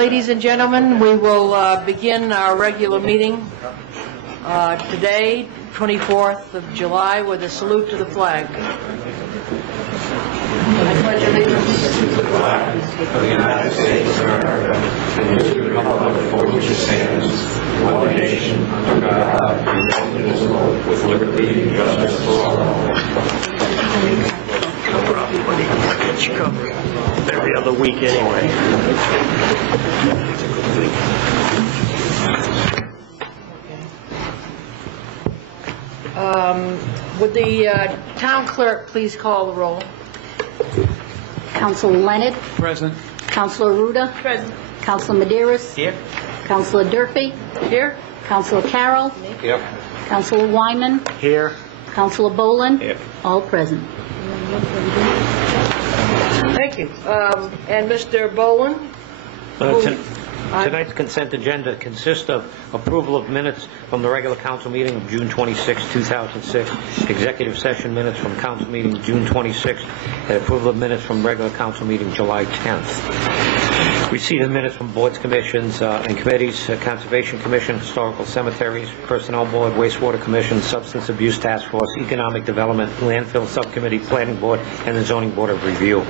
Ladies and gentlemen, we will begin our regular meeting today, 24th of July, with a salute to the flag. I pledge allegiance to the flag of the United States of America and to the republic for which it stands, one nation, under God, indivisible, with liberty and justice for all. No problem, buddy. Get you covered. Every other week anyway. Would the town clerk please call the roll? Councilor Leonard. Present. Councilor Ruda. Present. Councilor Medeiros. Here. Councilor Durfee. Here. Councilor Carroll. Yep. Councilor Wyman. Here. Councilor Boland. Here. All present. Thank you. And Mr. Boland? Tonight's consent agenda consists of approval of minutes from the regular council meeting of June 26, 2006, executive session minutes from council meeting June 26, and approval of minutes from regular council meeting July 10th. Receipt of minutes from boards, commissions, and committees: Conservation Commission, Historical Cemeteries, Personnel Board, Wastewater Commission, Substance Abuse Task Force, Economic Development, Landfill Subcommittee, Planning Board, and the Zoning Board of Review.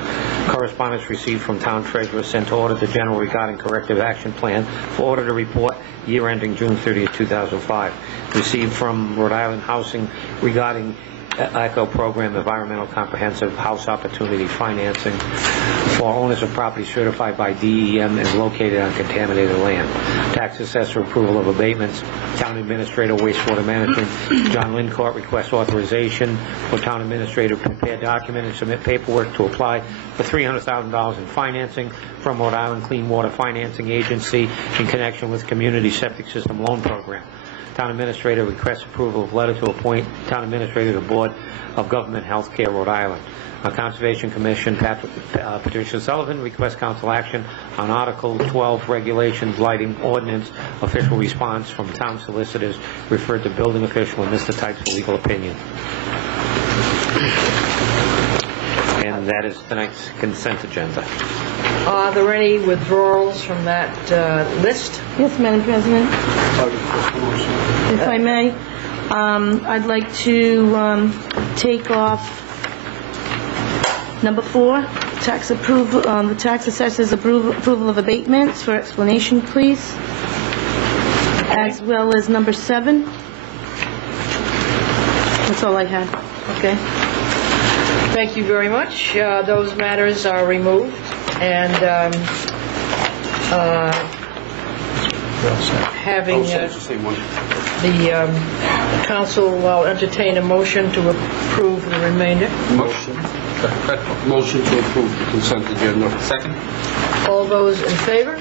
Correspondence received from Town Treasurer sent to Auditor General regarding corrective action plan for auditor report year ending June 30, 2005. Received from Rhode Island Housing regarding ECHO program, environmental comprehensive house opportunity financing for owners of property certified by DEM and located on contaminated land. Tax assessor approval of abatements. Town administrator wastewater management. John Lincourt requests authorization for town administrator to prepare document and submit paperwork to apply for $300,000 in financing from Rhode Island Clean Water Financing Agency in connection with Community Septic System Loan Program. Town administrator requests approval of letter to appoint town administrator to the Board of Government Health Care, Rhode Island. Conservation Commission, Patricia Sullivan requests council action on Article 12 regulations lighting ordinance. Official response from town solicitors referred to building official and Mr. Types for legal opinion. And that is tonight's consent agenda. Are there any withdrawals from that list? Yes, Madam President. If I may, I'd like to take off number 4, tax approval, the tax assessor's approval of abatements for explanation, please, as well as number 7. That's all I had. Okay. Thank you very much. Those matters are removed, and having the council will entertain a motion to approve the remainder. Motion to approve the consent agenda. Second. All those in favor,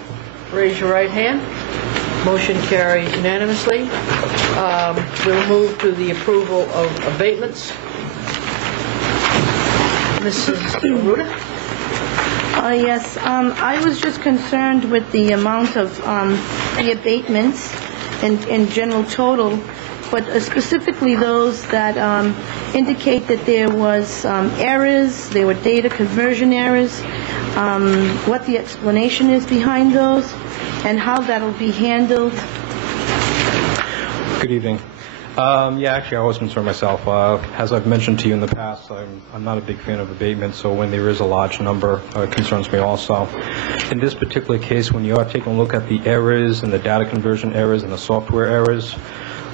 raise your right hand. Motion carries unanimously. We'll move to the approval of abatements. Mrs. Ruda? Yes, I was just concerned with the amount of the abatements in general total, but specifically those that indicate that there was errors, there were data conversion errors, what the explanation is behind those, and how that'll be handled. Good evening. Yeah, actually, I was concerned myself. As I've mentioned to you in the past, I'm not a big fan of abatements, so when there is a large number, it concerns me also. In this particular case, when you are taking a look at the errors and the data conversion errors and the software errors,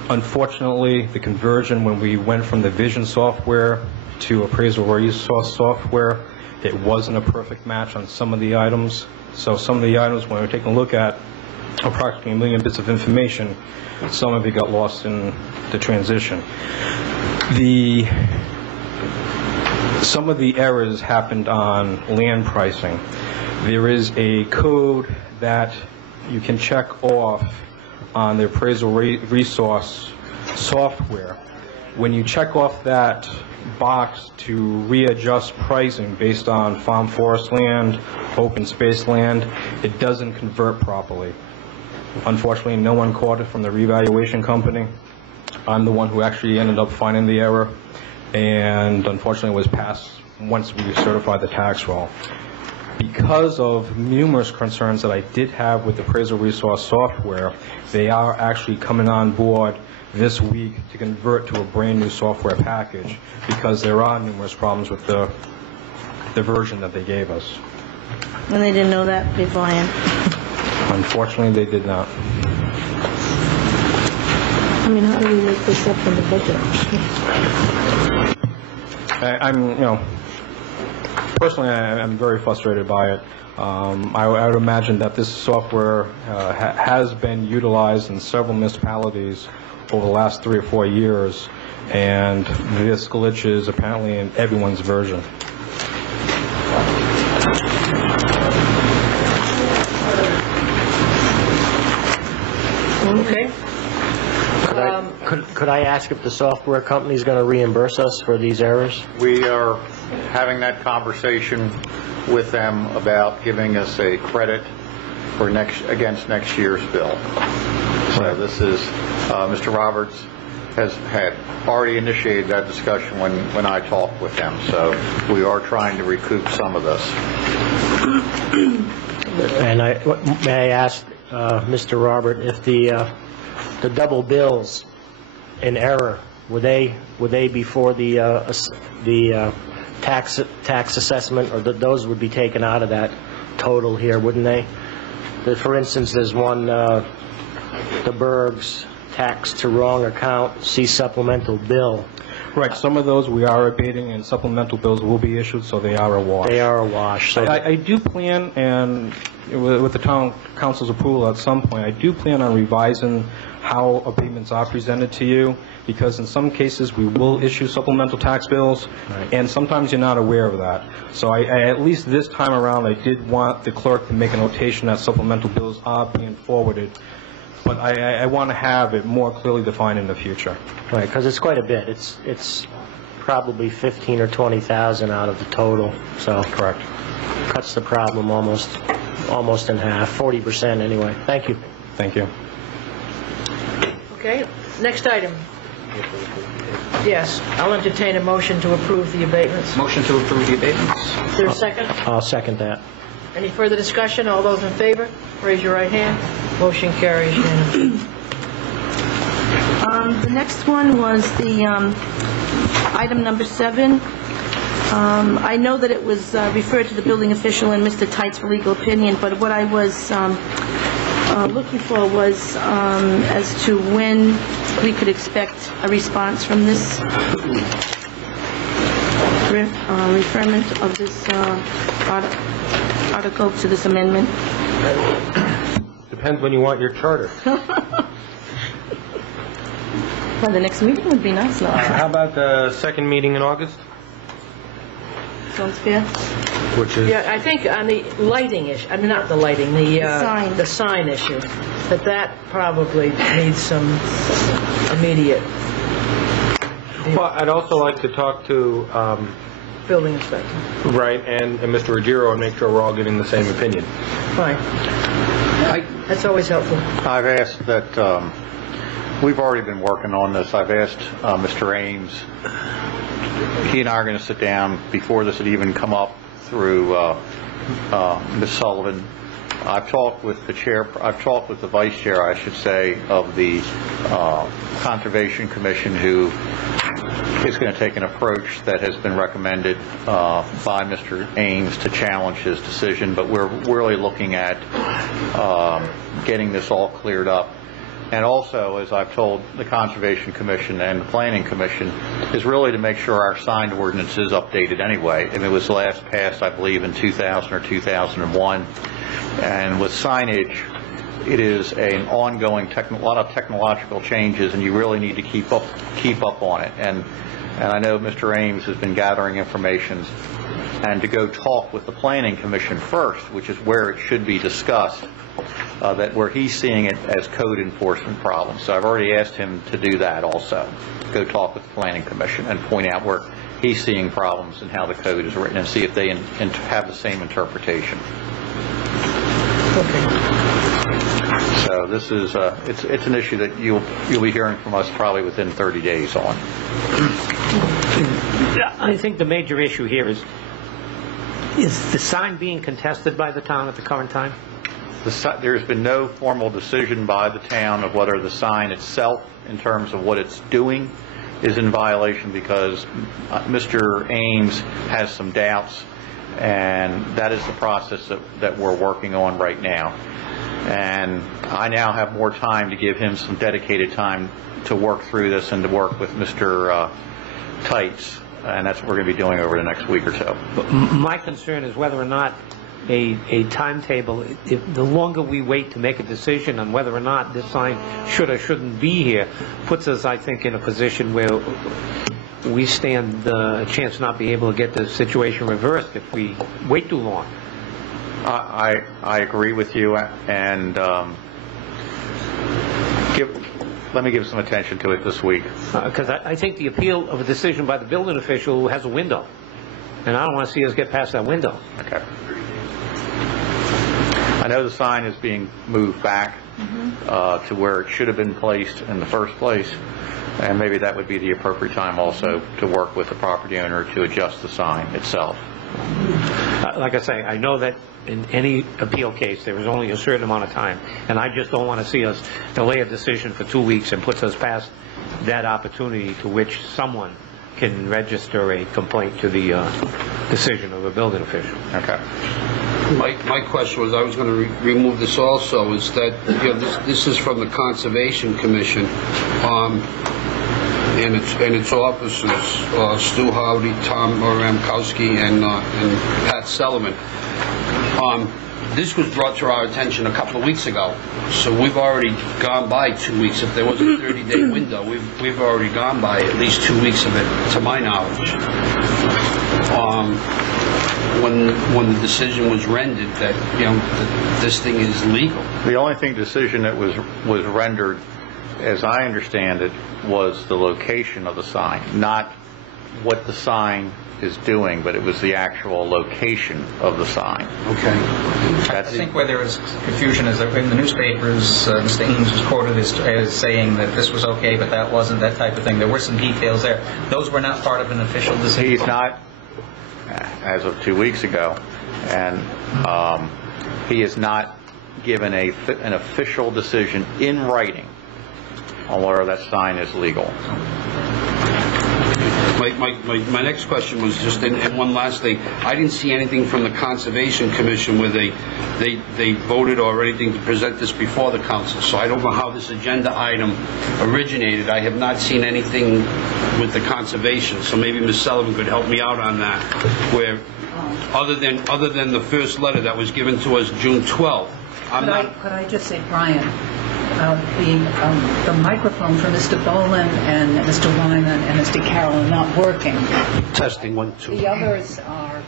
unfortunately, the conversion when we went from the Vision software to appraisal resource software, it wasn't a perfect match on some of the items. So some of the items, when we're taking a look at approximately 1 million bits of information, some of it got lost in the transition. Some of the errors happened on land pricing. There is a code that you can check off on the appraisal resource software. When you check off that box to readjust pricing based on farm forest land, open space land, it doesn't convert properly. Unfortunately, no one caught it from the revaluation company. I'm the one who actually ended up finding the error, and unfortunately it was passed once we certified the tax roll. because of numerous concerns that I did have with the appraisal resource software, they are actually coming on board this week to convert to a brand new software package because there are numerous problems with the version that they gave us. And they didn't know that beforehand. Unfortunately, they did not. I mean, how do we make this up in the budget? Personally, I'm very frustrated by it. I would imagine that this software has been utilized in several municipalities over the last 3 or 4 years, and this glitch is apparently in everyone's version. Okay. Could I ask if the software company is going to reimburse us for these errors? We are having that conversation with them about giving us a credit for against next year's bill. So this is, Mr. Roberts had already initiated that discussion when I talked with him. So we are trying to recoup some of this. And may I ask Mr. Robert if the double bills in error, would they be for the tax assessment, or those would be taken out of that total here, wouldn't they? For instance, there's one, the Berg's tax to wrong account, see supplemental bill. Right, some of those we are abating, and supplemental bills will be issued, so they are a wash. They are a wash. So I do plan, and with the town council's approval at some point, I do plan on revising how abatements are presented to you, because in some cases we will issue supplemental tax bills, and sometimes you're not aware of that. So I at least this time around, I did want the clerk to make a notation that supplemental bills are being forwarded, but I want to have it more clearly defined in the future. right, because it's quite a bit. It's probably 15 or 20,000 out of the total. So Correct. cuts the problem almost in half, 40% anyway. Thank you. Thank you. Okay, next item. Yes, I'll entertain a motion to approve the abatements. Motion to approve the abatements. Is there a second? I'll second that. Any further discussion? All those in favor, raise your right hand. Motion carries unanimously. The next one was the item number 7. I know that it was referred to the building official and Mr. Tights for legal opinion, but what I was looking for was as to when we could expect a response from this referment of this article to this amendment. Depends when you want your charter. Well, the next meeting would be nice now. How about the second meeting in August? Sounds fair. Which is... Yeah, I think on the lighting issue, I mean, not the lighting, sign. the sign issue, that probably needs some immediate Well, I'd also like to talk to, building inspector. right, and Mr. Ruggiero and make sure we're all giving the same opinion. Fine. That's always helpful. I've asked that, we've already been working on this. I've asked Mr. Ames, he and I are going to sit down before this had even come up through Ms. Sullivan. I've talked with the vice chair, I should say, of the Conservation Commission, who is going to take an approach that has been recommended by Mr. Ames to challenge his decision, but we're really looking at getting this all cleared up. And also, as I've told the Conservation Commission and the Planning Commission, is really to make sure our sign ordinance is updated anyway. And it was last passed, I believe, in 2000 or 2001. And with signage, it is an ongoing, a lot of technological changes, and you really need to keep up on it. And I know Mr. Ames has been gathering information, and to go talk with the Planning Commission first, which is where it should be discussed, where he's seeing it as code enforcement problems. So I've already asked him to do that also. Go talk with the Planning Commission and point out where he's seeing problems and how the code is written, and see if they have the same interpretation. Okay. So this is it's an issue that you'll be hearing from us probably within 30 days on. I think the major issue here is Is the sign being contested by the town at the current time? There's been no formal decision by the town of whether the sign itself, in terms of what it's doing, is in violation, because Mr. Ames has some doubts, and that is the process that we're working on right now. And I now have more time to give him some dedicated time to work through this and to work with Mr. Tights, and that's what we're going to be doing over the next week or so. But my concern is whether or not a timetable, if the longer we wait to make a decision on whether or not this sign should or shouldn't be here, puts us, I think, in a position where we stand a chance not be able to get the situation reversed if we wait too long. I agree with you, and let me give some attention to it this week. Because I think the appeal of a decision by the building official has a window, and I don't want to see us get past that window. Okay. I know the sign is being moved back to where it should have been placed in the first place, and maybe that would be the appropriate time also to work with the property owner to adjust the sign itself. Like I say, I know that in any appeal case there is only a certain amount of time, and I just don't want to see us delay a decision for 2 weeks and puts us past that opportunity to which someone can register a complaint to the decision of a building official. Okay. My question was, I was going to remove this also, is that, you know, this is from the Conservation Commission, and its officers, Stu Howdy, Tom Ramkowski, and Pat Sullivan. This was brought to our attention a couple of weeks ago, so we've already gone by 2 weeks. If there was a 30-day window, we've already gone by at least 2 weeks of it, to my knowledge. When the decision was rendered that, you know, that this thing is legal. The only decision that was rendered, as I understand it, was the location of the sign, not what the sign is doing, but it was the actual location of the sign. Okay. I think where there was confusion is that in the newspapers, Mr. Ames was quoted as saying that this was okay, but that wasn't, that type of thing. There were some details there. Those were not part of an official decision. He's not, as of 2 weeks ago, and he has not given an official decision in writing on whether that sign is legal. My next question was just, and one last thing, I didn't see anything from the Conservation Commission where they voted or anything to present this before the council, so I don't know how this agenda item originated. I have not seen anything with the Conservation, so maybe Ms. Sullivan could help me out on that, where other than the first letter that was given to us June 12th, Could I just say, Brian, the microphone for Mr. Boland and Mr. Wyman and Mr. Carroll are not working. Testing 1, 2. The others are.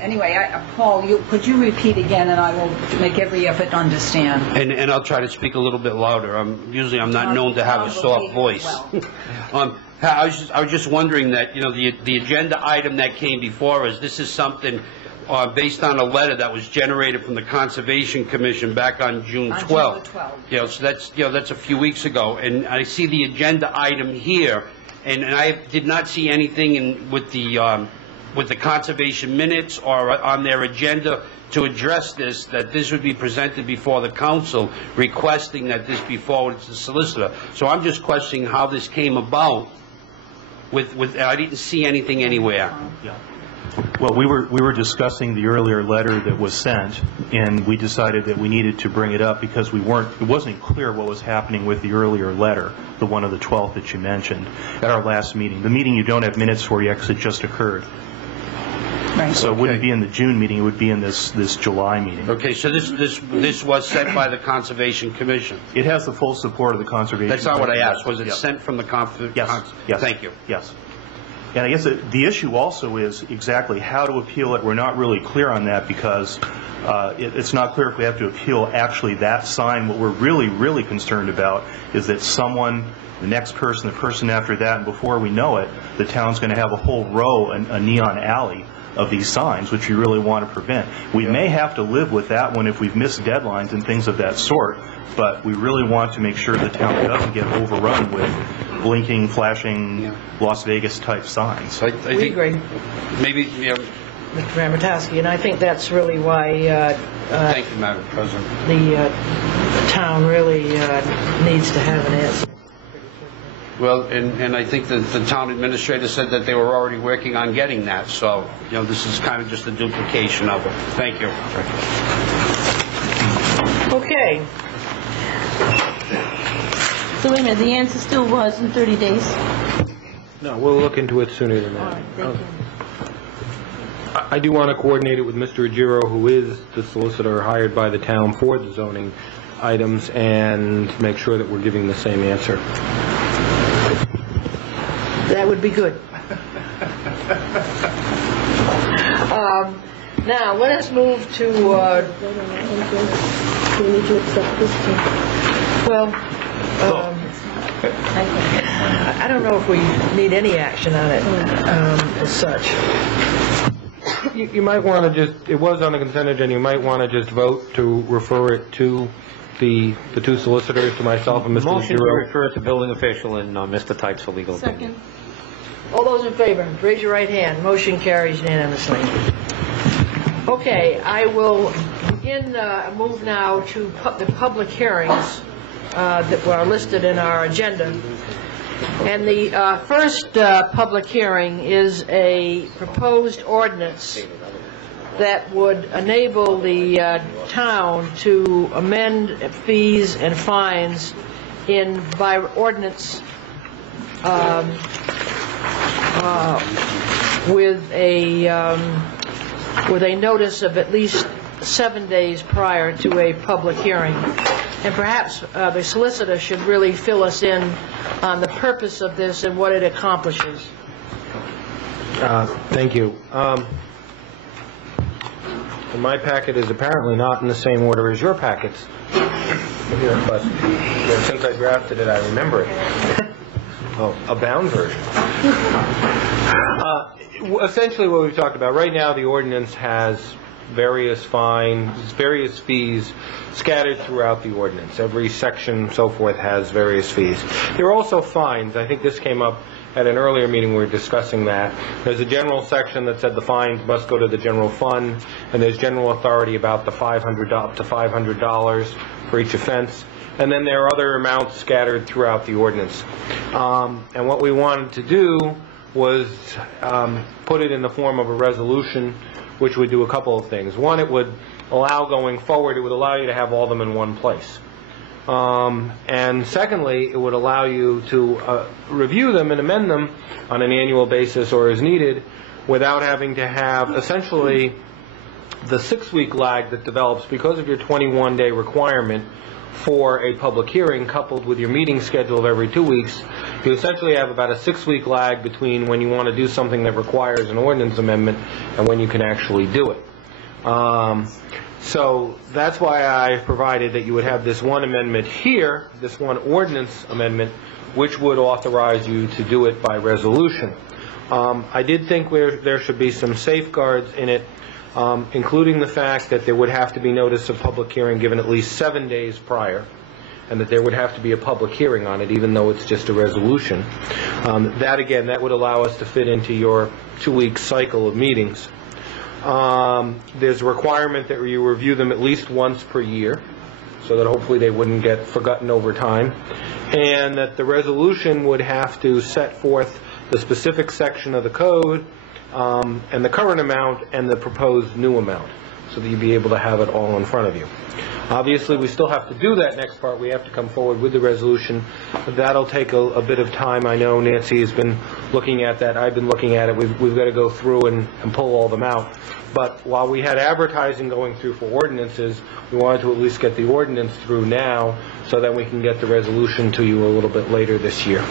Anyway, Paul, could you repeat again, and I will make every effort to understand. And I'll try to speak a little bit louder. Usually I'm not known to have a soft voice. I was just wondering that, you know, the agenda item that came before us, this is something based on a letter that was generated from the Conservation Commission back on June 12th. You know, so that's a few weeks ago, and I see the agenda item here, and I did not see anything with the Conservation minutes or on their agenda to address this, that this would be presented before the council, requesting that this be forwarded to the solicitor. So I'm just questioning how this came about. I didn't see anything anywhere. Yeah. Well, we were discussing the earlier letter that was sent, and we decided that we needed to bring it up because it wasn't clear what was happening with the earlier letter, the one of the 12th that you mentioned, at our last meeting. The meeting you don't have minutes for yet because it just occurred. Right. So it wouldn't be in the June meeting, it would be in this July meeting. Okay, so this was sent by the Conservation Commission? It has the full support of the Conservation Commission. That's not what I asked. Was it sent from the Yes. Yes. Thank you. Yes. And I guess the issue also is exactly how to appeal it. We're not really clear on that because it's not clear if we have to appeal actually that sign. What we're really, really concerned about is that someone, the next person, the person after that, and before we know it, the town's going to have a whole row, a neon alley of these signs, which we really want to prevent. We may have to live with that one if we've missed deadlines and things of that sort, but we really want to make sure the town doesn't get overrun with blinking, flashing, Las Vegas type signs. I think agree. maybe Mr. Ramatowski, and I think that's really why Thank you, Madam President. the town really needs to have an answer. Well, and I think that the town administrator said that they were already working on getting that, so, you know, this is kind of just a duplication of it. Thank you. Okay. So wait a minute, the answer still was in 30 days? No, we'll look into it sooner than All that. right, thank you. I do want to coordinate it with Mr. Agiro, who is the solicitor hired by the town for the zoning items, and make sure that we're giving the same answer. That would be good. Now, let us move to, Do we need to accept this too? well, I don't know if we need any action on it as such. You might want to just, it was on the consent agenda, you might want to just vote to refer it to the two solicitors, to myself and Mr. Motion to Agiro. refer to building official and Mr. Tykes for legal opinion. Second. All those in favor, raise your right hand. Motion carries unanimously. Okay, I will move now to the public hearings that were listed in our agenda. And the first public hearing is a proposed ordinance that would enable the town to amend fees and fines by ordinance with a notice of at least 7 days prior to a public hearing. And perhaps the solicitor should really fill us in on the purpose of this and what it accomplishes. Thank you. My packet is apparently not in the same order as your packets. But since I drafted it, I remember it. Oh, a bound version. Essentially what we've talked about, right now the ordinance has various fines, various fees scattered throughout the ordinance. Every section, so forth, has various fees. There are also fines. I think this came up at an earlier meeting we were discussing that. There's a general section that said the fines must go to the general fund, and there's general authority about the up to $500 for each offense. And then there are other amounts scattered throughout the ordinance. And what we wanted to do was put it in the form of a resolution, which would do a couple of things. One, it would allow going forward, it would allow you to have all of them in one place. And secondly, it would allow you to review them and amend them on an annual basis or as needed without having to have essentially the 6-week lag that develops because of your 21-day requirement for a public hearing coupled with your meeting schedule of every 2 weeks. You essentially have about a 6-week lag between when you want to do something that requires an ordinance amendment and when you can actually do it. So that's why I provided that you would have this one amendment here, this one ordinance amendment, which would authorize you to do it by resolution. I did think there should be some safeguards in it, including the fact that there would have to be notice of public hearing given at least 7 days prior, and that there would have to be a public hearing on it, even though it's just a resolution. That, again, that would allow us to fit into your 2-week cycle of meetings. There's a requirement that you review them at least once per year, so that hopefully they wouldn't get forgotten over time, and that the resolution would have to set forth the specific section of the code and the current amount and the proposed new amount, so that you'd be able to have it all in front of you. Obviously, we still have to do that next part. We have to come forward with the resolution. That'll take a bit of time. I know Nancy has been looking at that. I've been looking at it. We've got to go through and pull all them out. But while we had advertising going through for ordinances, we wanted to at least get the ordinance through now so that we can get the resolution to you a little bit later this year.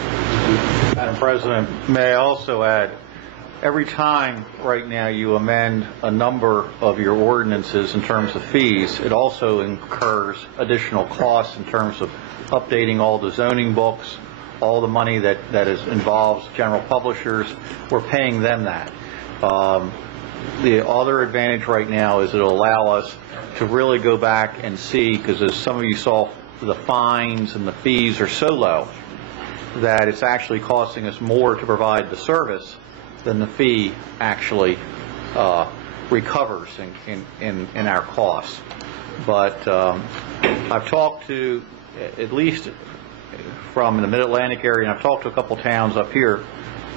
Madam President, may I also add, every time right now you amend a number of your ordinances in terms of fees, it also incurs additional costs in terms of updating all the zoning books, all the money that involves general publishers. We're paying them that. The other advantage right now is it'll allow us to really go back and see, because as some of you saw, the fines and the fees are so low that it's actually costing us more to provide the service than the fee actually recovers in our costs. But I've talked to, at least from the Mid-Atlantic area, and I've talked to a couple towns up here,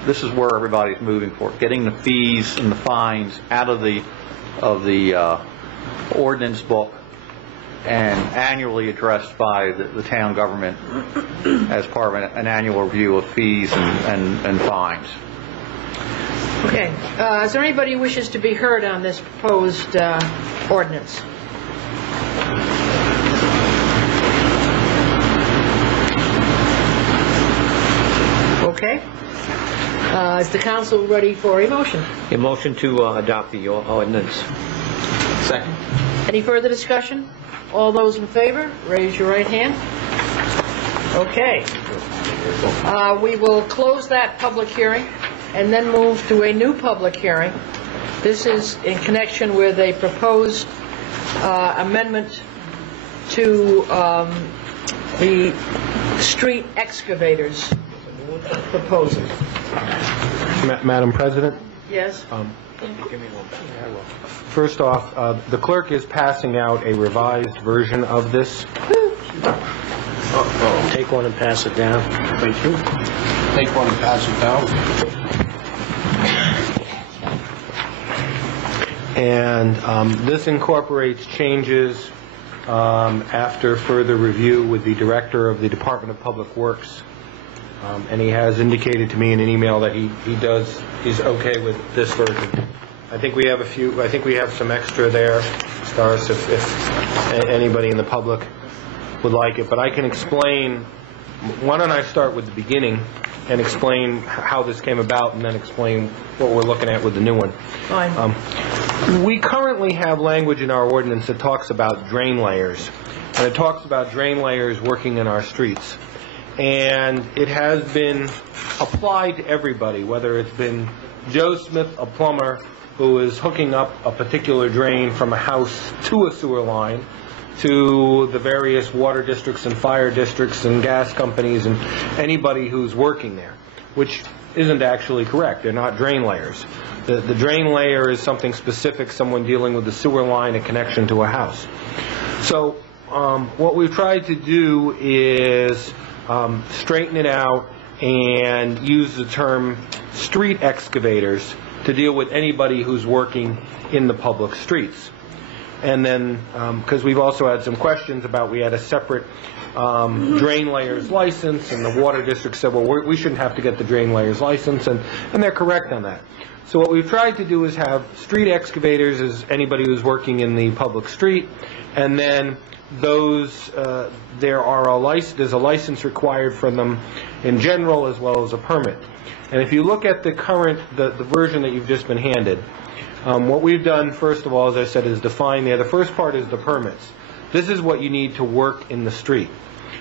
this is where everybody's moving for, getting the fees and the fines out of the ordinance book and annually addressed by the town government as part of an annual review of fees and fines. Okay. Is there anybody who wishes to be heard on this proposed ordinance? Okay. Is the council ready for a motion? A motion to adopt the ordinance. Second. Any further discussion? All those in favor, raise your right hand. Okay. We will close that public hearing and then move to a new public hearing. This is in connection with a proposed amendment to the street excavators proposal. Madam President? Yes? First off, the clerk is passing out a revised version of this. Take one and pass it down. Thank you. Take one and pass it down. And this incorporates changes after further review with the Director of the Department of Public Works. And he has indicated to me in an email that he's okay with this version. I think we have some extra there, stars, if anybody in the public would like it. But I can explain, why don't I start with the beginning and explain how this came about and then explain what we're looking at with the new one. Fine. We currently have language in our ordinance that talks about drain layers. And it talks about drain layers working in our streets. And it has been applied to everybody, whether it's been Joe Smith, a plumber, who is hooking up a particular drain from a house to a sewer line, to the various water districts and fire districts and gas companies and anybody who's working there, which isn't actually correct. They're not drain layers. The drain layer is something specific, someone dealing with the sewer line, a connection to a house. So what we've tried to do is straighten it out and use the term street excavators to deal with anybody who's working in the public streets. And then, because we've also had some questions about, we had a separate drain layers license, and the water district said, well, we shouldn't have to get the drain layers license, and they're correct on that. So what we've tried to do is have street excavators as anybody who's working in the public street, and then those, there's a license required for them in general as well as a permit. And if you look at the current, the version that you've just been handed, what we've done, first of all, as I said, is define there. The first part is the permits. This is what you need to work in the street.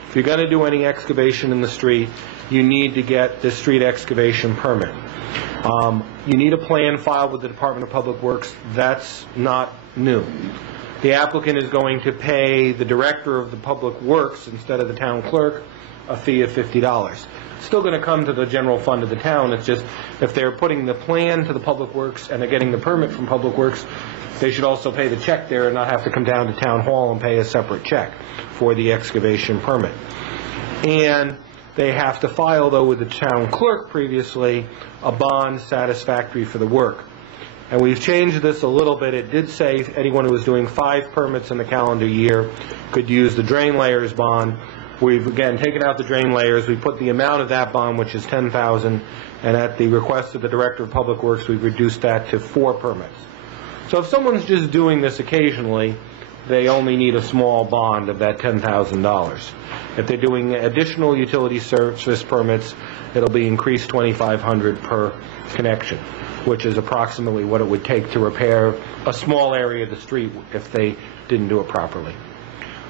If you're going to do any excavation in the street, you need to get the street excavation permit. You need a plan filed with the Department of Public Works. That's not new. The applicant is going to pay the Director of the Public Works, instead of the town clerk, a fee of $50. It's still going to come to the general fund of the town. It's just, if they're putting the plan to the Public Works and they're getting the permit from Public Works, they should also pay the check there and not have to come down to Town Hall and pay a separate check for the excavation permit. And they have to file, though, with the town clerk previously, a bond satisfactory for the work. And we've changed this a little bit. It did say anyone who was doing 5 permits in the calendar year could use the drain layers bond. We've, again, taken out the drain layers. We put the amount of that bond, which is $10,000, and at the request of the Director of Public Works, we've reduced that to 4 permits. So if someone's just doing this occasionally, they only need a small bond of that $10,000. If they're doing additional utility service permits, it'll be increased $2,500 per connection, which is approximately what it would take to repair a small area of the street if they didn't do it properly.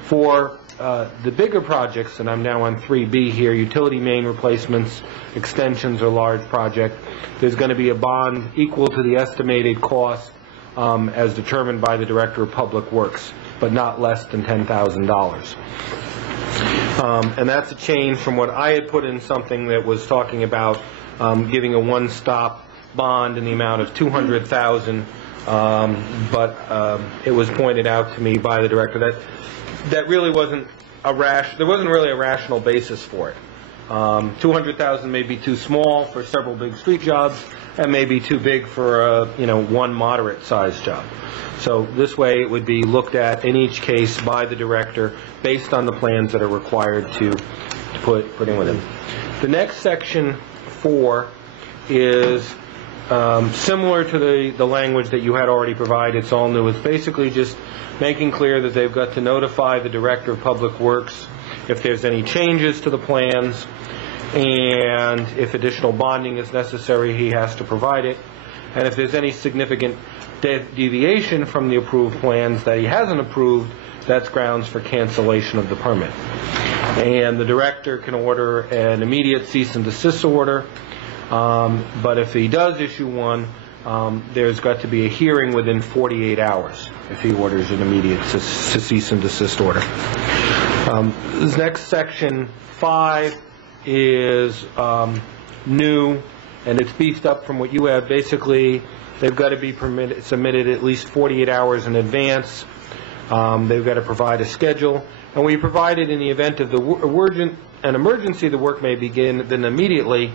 For the bigger projects, and I'm now on 3B here, utility main replacements, extensions, or large project, there's going to be a bond equal to the estimated cost as determined by the Director of Public Works, but not less than $10,000. And that's a change from what I had put in something that was talking about giving a one-stop bond in the amount of $200,000, but it was pointed out to me by the director that really wasn't there wasn't really a rational basis for it. $200,000 may be too small for several big street jobs, and may be too big for one moderate-sized job. So this way, it would be looked at in each case by the director based on the plans that are required to put in with him. The next section 4 is similar to the language that you had already provided. It's all new. It's basically just making clear that they've got to notify the Director of Public Works if there's any changes to the plans, and if additional bonding is necessary, he has to provide it. And if there's any significant deviation from the approved plans that he hasn't approved, that's grounds for cancellation of the permit. And the director can order an immediate cease and desist order, but if he does issue one, there's got to be a hearing within 48 hours if he orders an immediate cease and desist order. This next section 5 is new, and it's beefed up from what you have. Basically, they've got to be submitted at least 48 hours in advance. They've got to provide a schedule, and we provided in the event of an emergency, the work may begin then immediately,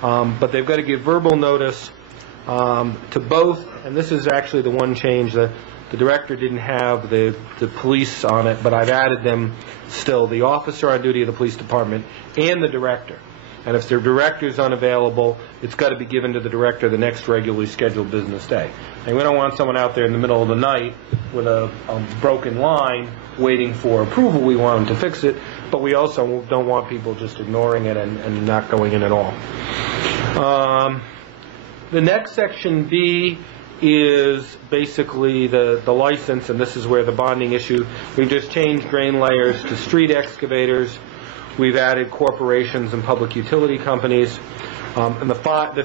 but they've got to give verbal notice to both, and this is actually the one change. The director didn't have the police on it, but I've added them still, the officer on duty of the police department and the director. And if the director's unavailable, it's got to be given to the director the next regularly scheduled business day. And we don't want someone out there in the middle of the night with a broken line waiting for approval. We want them to fix it, but we also don't want people just ignoring it and not going in at all. The next section B is basically the license, and this is where the bonding issue. We've just changed drain layers to street excavators. We've added corporations and public utility companies, and the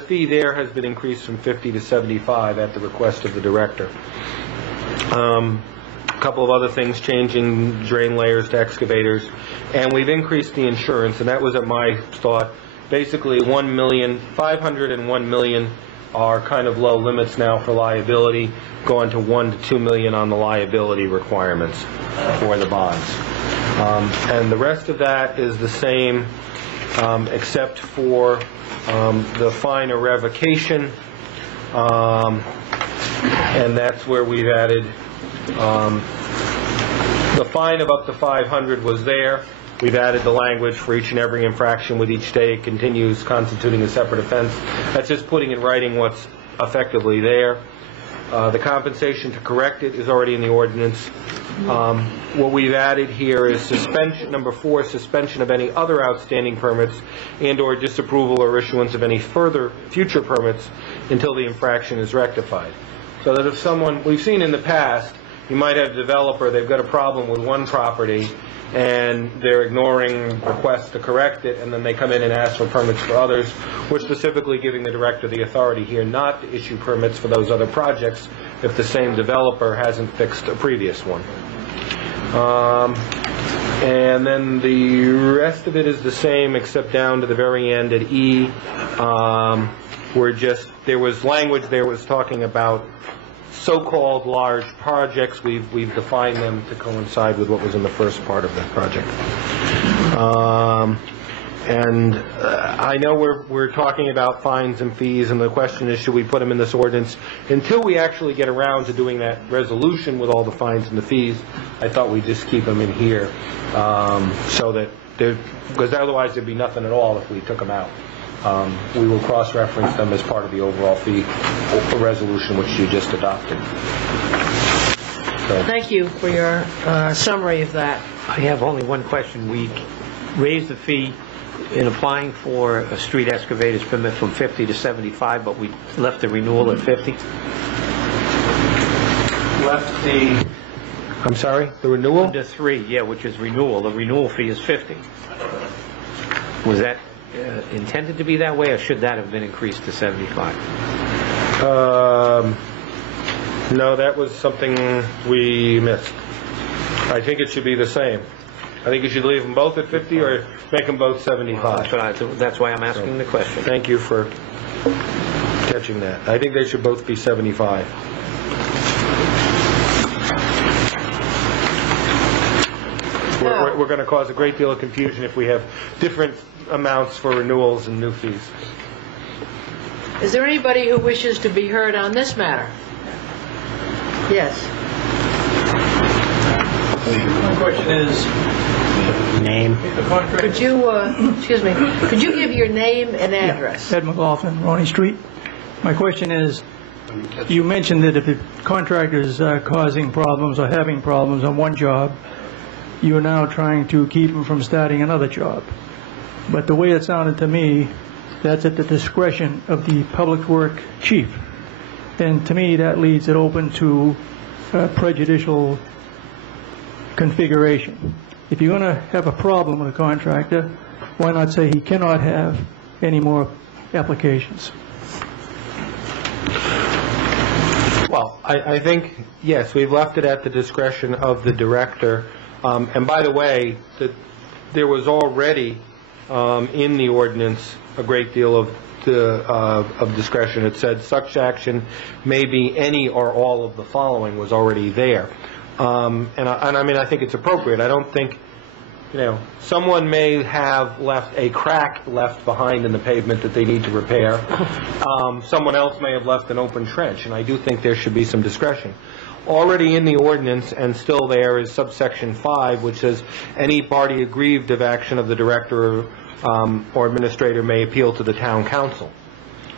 fee there has been increased from 50 to 75 at the request of the director. A couple of other things, changing drain layers to excavators, and we've increased the insurance, and that was at my thought. Basically, 1 million, 500 and 1 million are kind of low limits now for liability, going to 1 to 2 million on the liability requirements for the bonds. And the rest of that is the same, except for the fine or revocation, and that's where we've added the fine of up to 500 was there. We've added the language for each and every infraction with each day it continues constituting a separate offense. That's just putting in writing what's effectively there. The compensation to correct it is already in the ordinance. What we've added here is suspension, number 4, suspension of any other outstanding permits and or disapproval or issuance of any further future permits until the infraction is rectified. So that if someone, we've seen in the past, you might have a developer, they've got a problem with one property, and they're ignoring requests to correct it, and then they come in and ask for permits for others. We're specifically giving the director the authority here not to issue permits for those other projects if the same developer hasn't fixed a previous one. And then the rest of it is the same except down to the very end at E. There was language there was talking about so-called large projects. We've defined them to coincide with what was in the first part of the project. And I know we're talking about fines and fees, and the question is, should we put them in this ordinance? Until we actually get around to doing that resolution with all the fines and the fees, I thought we'd just keep them in here, so that because otherwise there'd be nothing at all if we took them out. We will cross-reference them as part of the overall fee resolution which you just adopted. So. Thank you for your summary of that. I have only one question. We raised the fee in applying for a street excavator's permit from 50 to 75, but we left the renewal at 50. Left the, I'm sorry, the renewal? Under 3, yeah, which is renewal. The renewal fee is 50. Was that intended to be that way, or should that have been increased to 75? No, that was something we missed. I think it should be the same. I think you should leave them both at 50 or make them both 75. That's why I'm asking the question. Thank you for catching that. I think they should both be 75. We're going to cause a great deal of confusion if we have different amounts for renewals and new fees. Is there anybody who wishes to be heard on this matter? Yes. My question is, Name. Could you, excuse me, could you give your name and address? Ed McLaughlin, Roney Street. My question is, you mentioned that if the contractor is causing problems or having problems on one job, you are now trying to keep him from starting another job. But the way it sounded to me, that's at the discretion of the public work chief. And to me, that leaves it open to prejudicial configuration. If you're going to have a problem with a contractor, why not say he cannot have any more applications? Well, I think, yes, we've left it at the discretion of the director. And by the way, there was already in the ordinance a great deal of discretion. It said such action may be any or all of the following was already there. And I mean, I think it's appropriate. I don't think, someone may have left a crack left behind in the pavement that they need to repair. Someone else may have left an open trench, and I do think there should be some discretion. Already in the ordinance, and still there, is subsection 5, which says any party aggrieved of action of the director or administrator may appeal to the town council.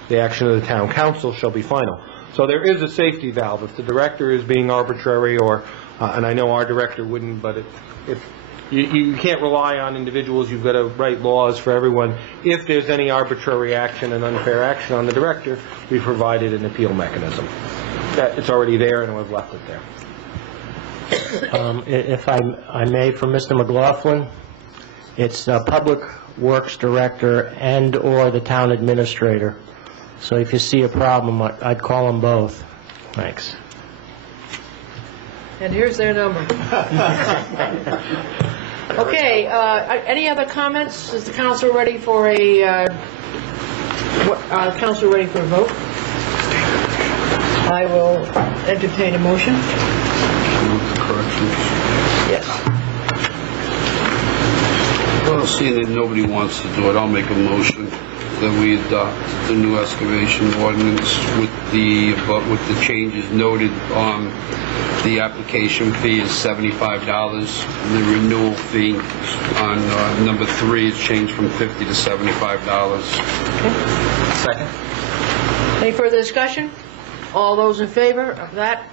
The action of the town council shall be final. So there is a safety valve. If the director is being arbitrary, or and I know our director wouldn't, but if you can't rely on individuals, you've got to write laws for everyone. If there's any arbitrary action and unfair action on the director, we've provided an appeal mechanism. It's already there, and we've left it there. If I may, for Mr. McLaughlin, it's Public Works Director and or the Town Administrator. So if you see a problem, I'd call them both. Thanks. And here's their number. Okay, any other comments? Is the council ready for a vote? I will entertain a motion. Yes. Well, seeing that nobody wants to do it, I'll make a motion that we adopt the new excavation ordinance with the changes noted. The application fee is $75. The renewal fee on number 3 is changed from $50 to $75. Okay. Second. Any further discussion? All those in favor of that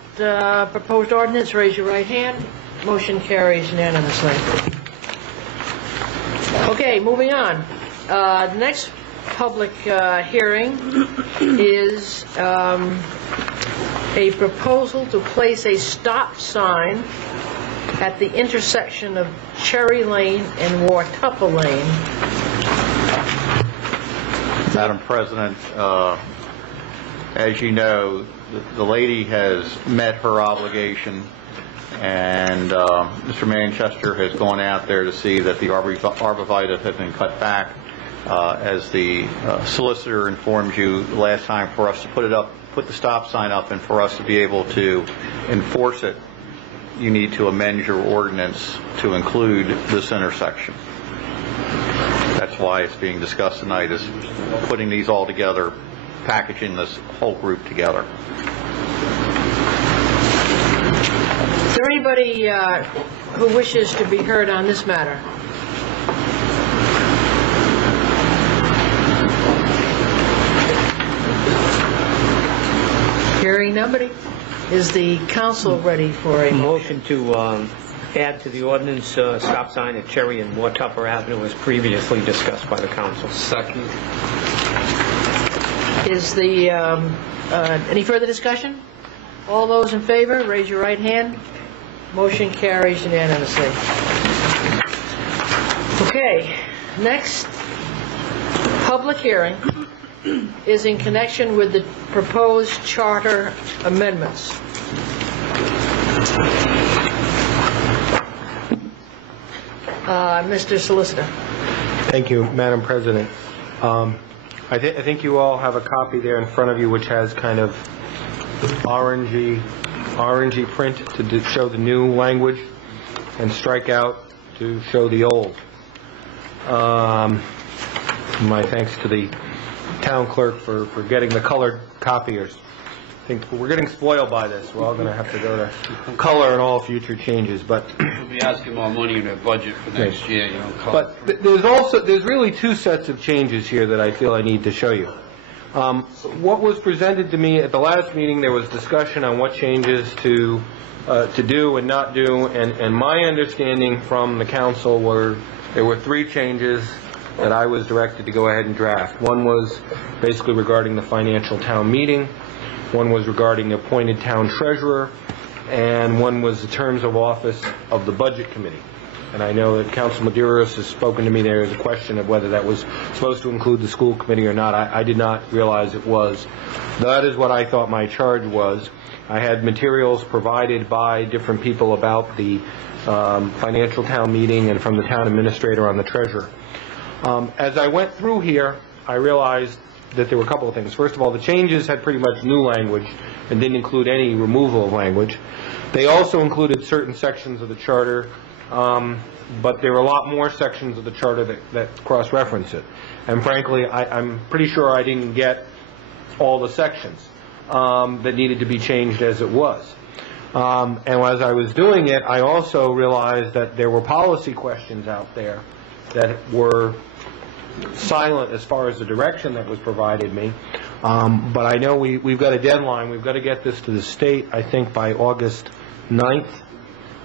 proposed ordinance, raise your right hand. Motion carries unanimously. Okay, moving on. The next public hearing is a proposal to place a stop sign at the intersection of Cherry Lane and Wartuppa Lane. Madam President, as you know, the lady has met her obligation, and Mr. Manchester has gone out there to see that the arborvitae have been cut back. As the solicitor informed you last time, for us to put the stop sign up, and for us to be able to enforce it, you need to amend your ordinance to include this intersection. That's why it's being discussed tonight, is putting these all together, packaging this whole group together. Is there anybody who wishes to be heard on this matter? Hearing nobody, is the council ready for a motion to add to the ordinance stop sign at Cherry and Wartuppa Avenue as previously discussed by the council? Second. Is the any further discussion? All those in favor, raise your right hand. Motion carries unanimously. Okay, next public hearing is in connection with the proposed charter amendments. Mr. Solicitor. Thank you, Madam President. I think you all have a copy there in front of you which has kind of orangey print to show the new language and strikeout to show the old. My thanks to the town clerk for getting the colored copiers. I think we're getting spoiled by this. We're all going to have to go to color in all future changes, but We'll be asking more money in their budget for next year, you know. but there's really two sets of changes here that I feel I need to show you. What was presented to me at the last meeting, there was discussion on what changes to do and not do, and my understanding from the council were there were three changes that I was directed to go ahead and draft. One was basically regarding the financial town meeting, one was regarding the appointed town treasurer, and one was the terms of office of the budget committee. And I know that Council Maderos has spoken to me. There is a question of whether that was supposed to include the school committee or not. I did not realize it was. That is what I thought my charge was. I had materials provided by different people about the financial town meeting and from the town administrator on the treasurer. As I went through here, I realized that there were a couple of things. First of all, the changes had pretty much new language and didn't include any removal of language. They also included certain sections of the charter, but there were a lot more sections of the charter that cross-reference it. And frankly, I'm pretty sure I didn't get all the sections that needed to be changed as it was. And as I was doing it, I also realized that there were policy questions out there that were silent as far as the direction that was provided me. But I know we've got a deadline. We've got to get this to the state, I think, by August 9th,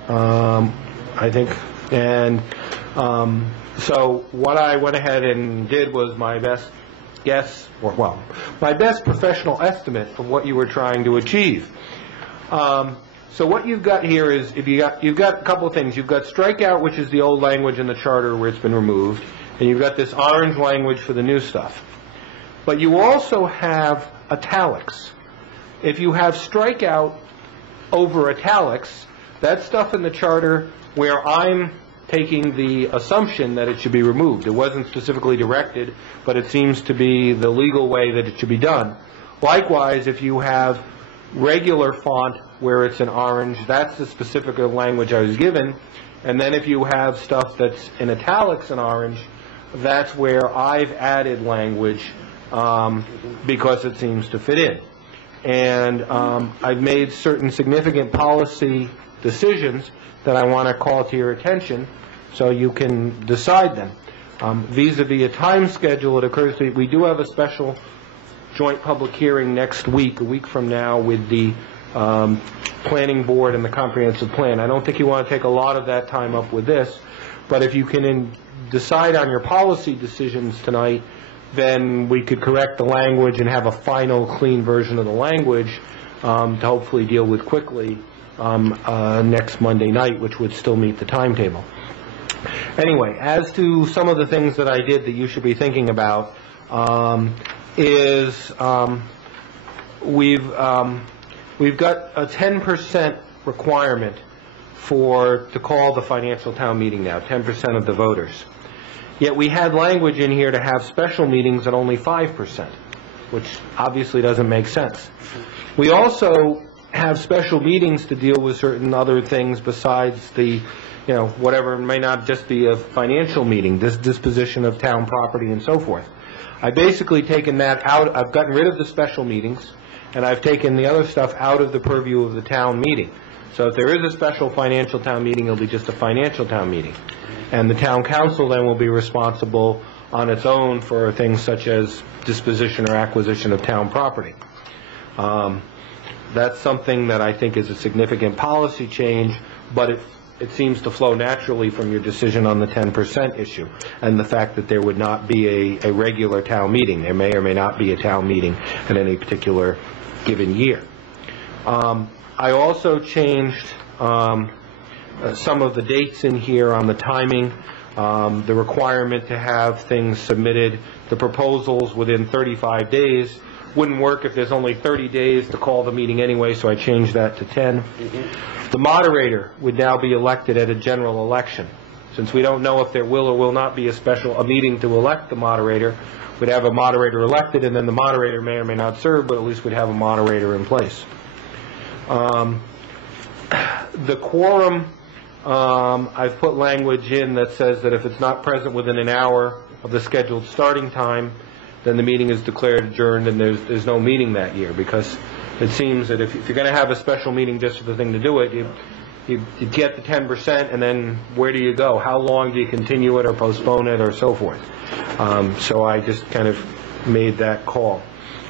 I think. And so what I went ahead and did was my best guess, or well, my best professional estimate of what you were trying to achieve. So what you've got here is, you've got a couple of things. You've got strikeout, which is the old language in the charter where it's been removed, and you've got this orange language for the new stuff. But you also have italics. If you have strikeout over italics, that's stuff in the charter where I'm taking the assumption that it should be removed. It wasn't specifically directed, but it seems to be the legal way that it should be done. Likewise, if you have regular font where it's in orange, that's the specific language I was given. And then if you have stuff that's in italics in orange, that's where I've added language because it seems to fit in. And I've made certain significant policy decisions that I want to call to your attention so you can decide them. Vis-a-vis a time schedule, it occurs to me we do have a special joint public hearing next week, a week from now, with the planning board and the comprehensive plan. I don't think you want to take a lot of that time up with this, but if you can decide on your policy decisions tonight, then we could correct the language and have a final clean version of the language to hopefully deal with quickly next Monday night, which would still meet the timetable. Anyway, as to some of the things that I did that you should be thinking about, is we've got a 10% requirement to call the financial town meeting now, 10% of the voters. Yet we had language in here to have special meetings at only 5%, which obviously doesn't make sense. We also have special meetings to deal with certain other things besides the, whatever, it may not just be a financial meeting, this disposition of town property and so forth. I've basically taken that out. I've gotten rid of the special meetings, and I've taken the other stuff out of the purview of the town meeting. So if there is a special financial town meeting, it'll be just a financial town meeting. And the town council then will be responsible on its own for things such as disposition or acquisition of town property. That's something that I think is a significant policy change, but it seems to flow naturally from your decision on the 10% issue and the fact that there would not be a regular town meeting. There may or may not be a town meeting at any particular given year. I also changed some of the dates in here on the timing, the requirement to have things submitted, the proposals within 35 days. Wouldn't work if there's only 30 days to call the meeting anyway, so I changed that to 10. The moderator would now be elected at a general election. Since we don't know if there will or will not be a meeting to elect the moderator, we'd have a moderator elected, and then the moderator may or may not serve, but at least we'd have a moderator in place. The quorum, I've put language in that says that if it's not present within an hour of the scheduled starting time, then the meeting is declared adjourned and there's no meeting that year, because it seems that if you're going to have a special meeting just for the thing to do it, you get the 10%, and then where do you go? How long do you continue it or postpone it or so forth? So I just kind of made that call.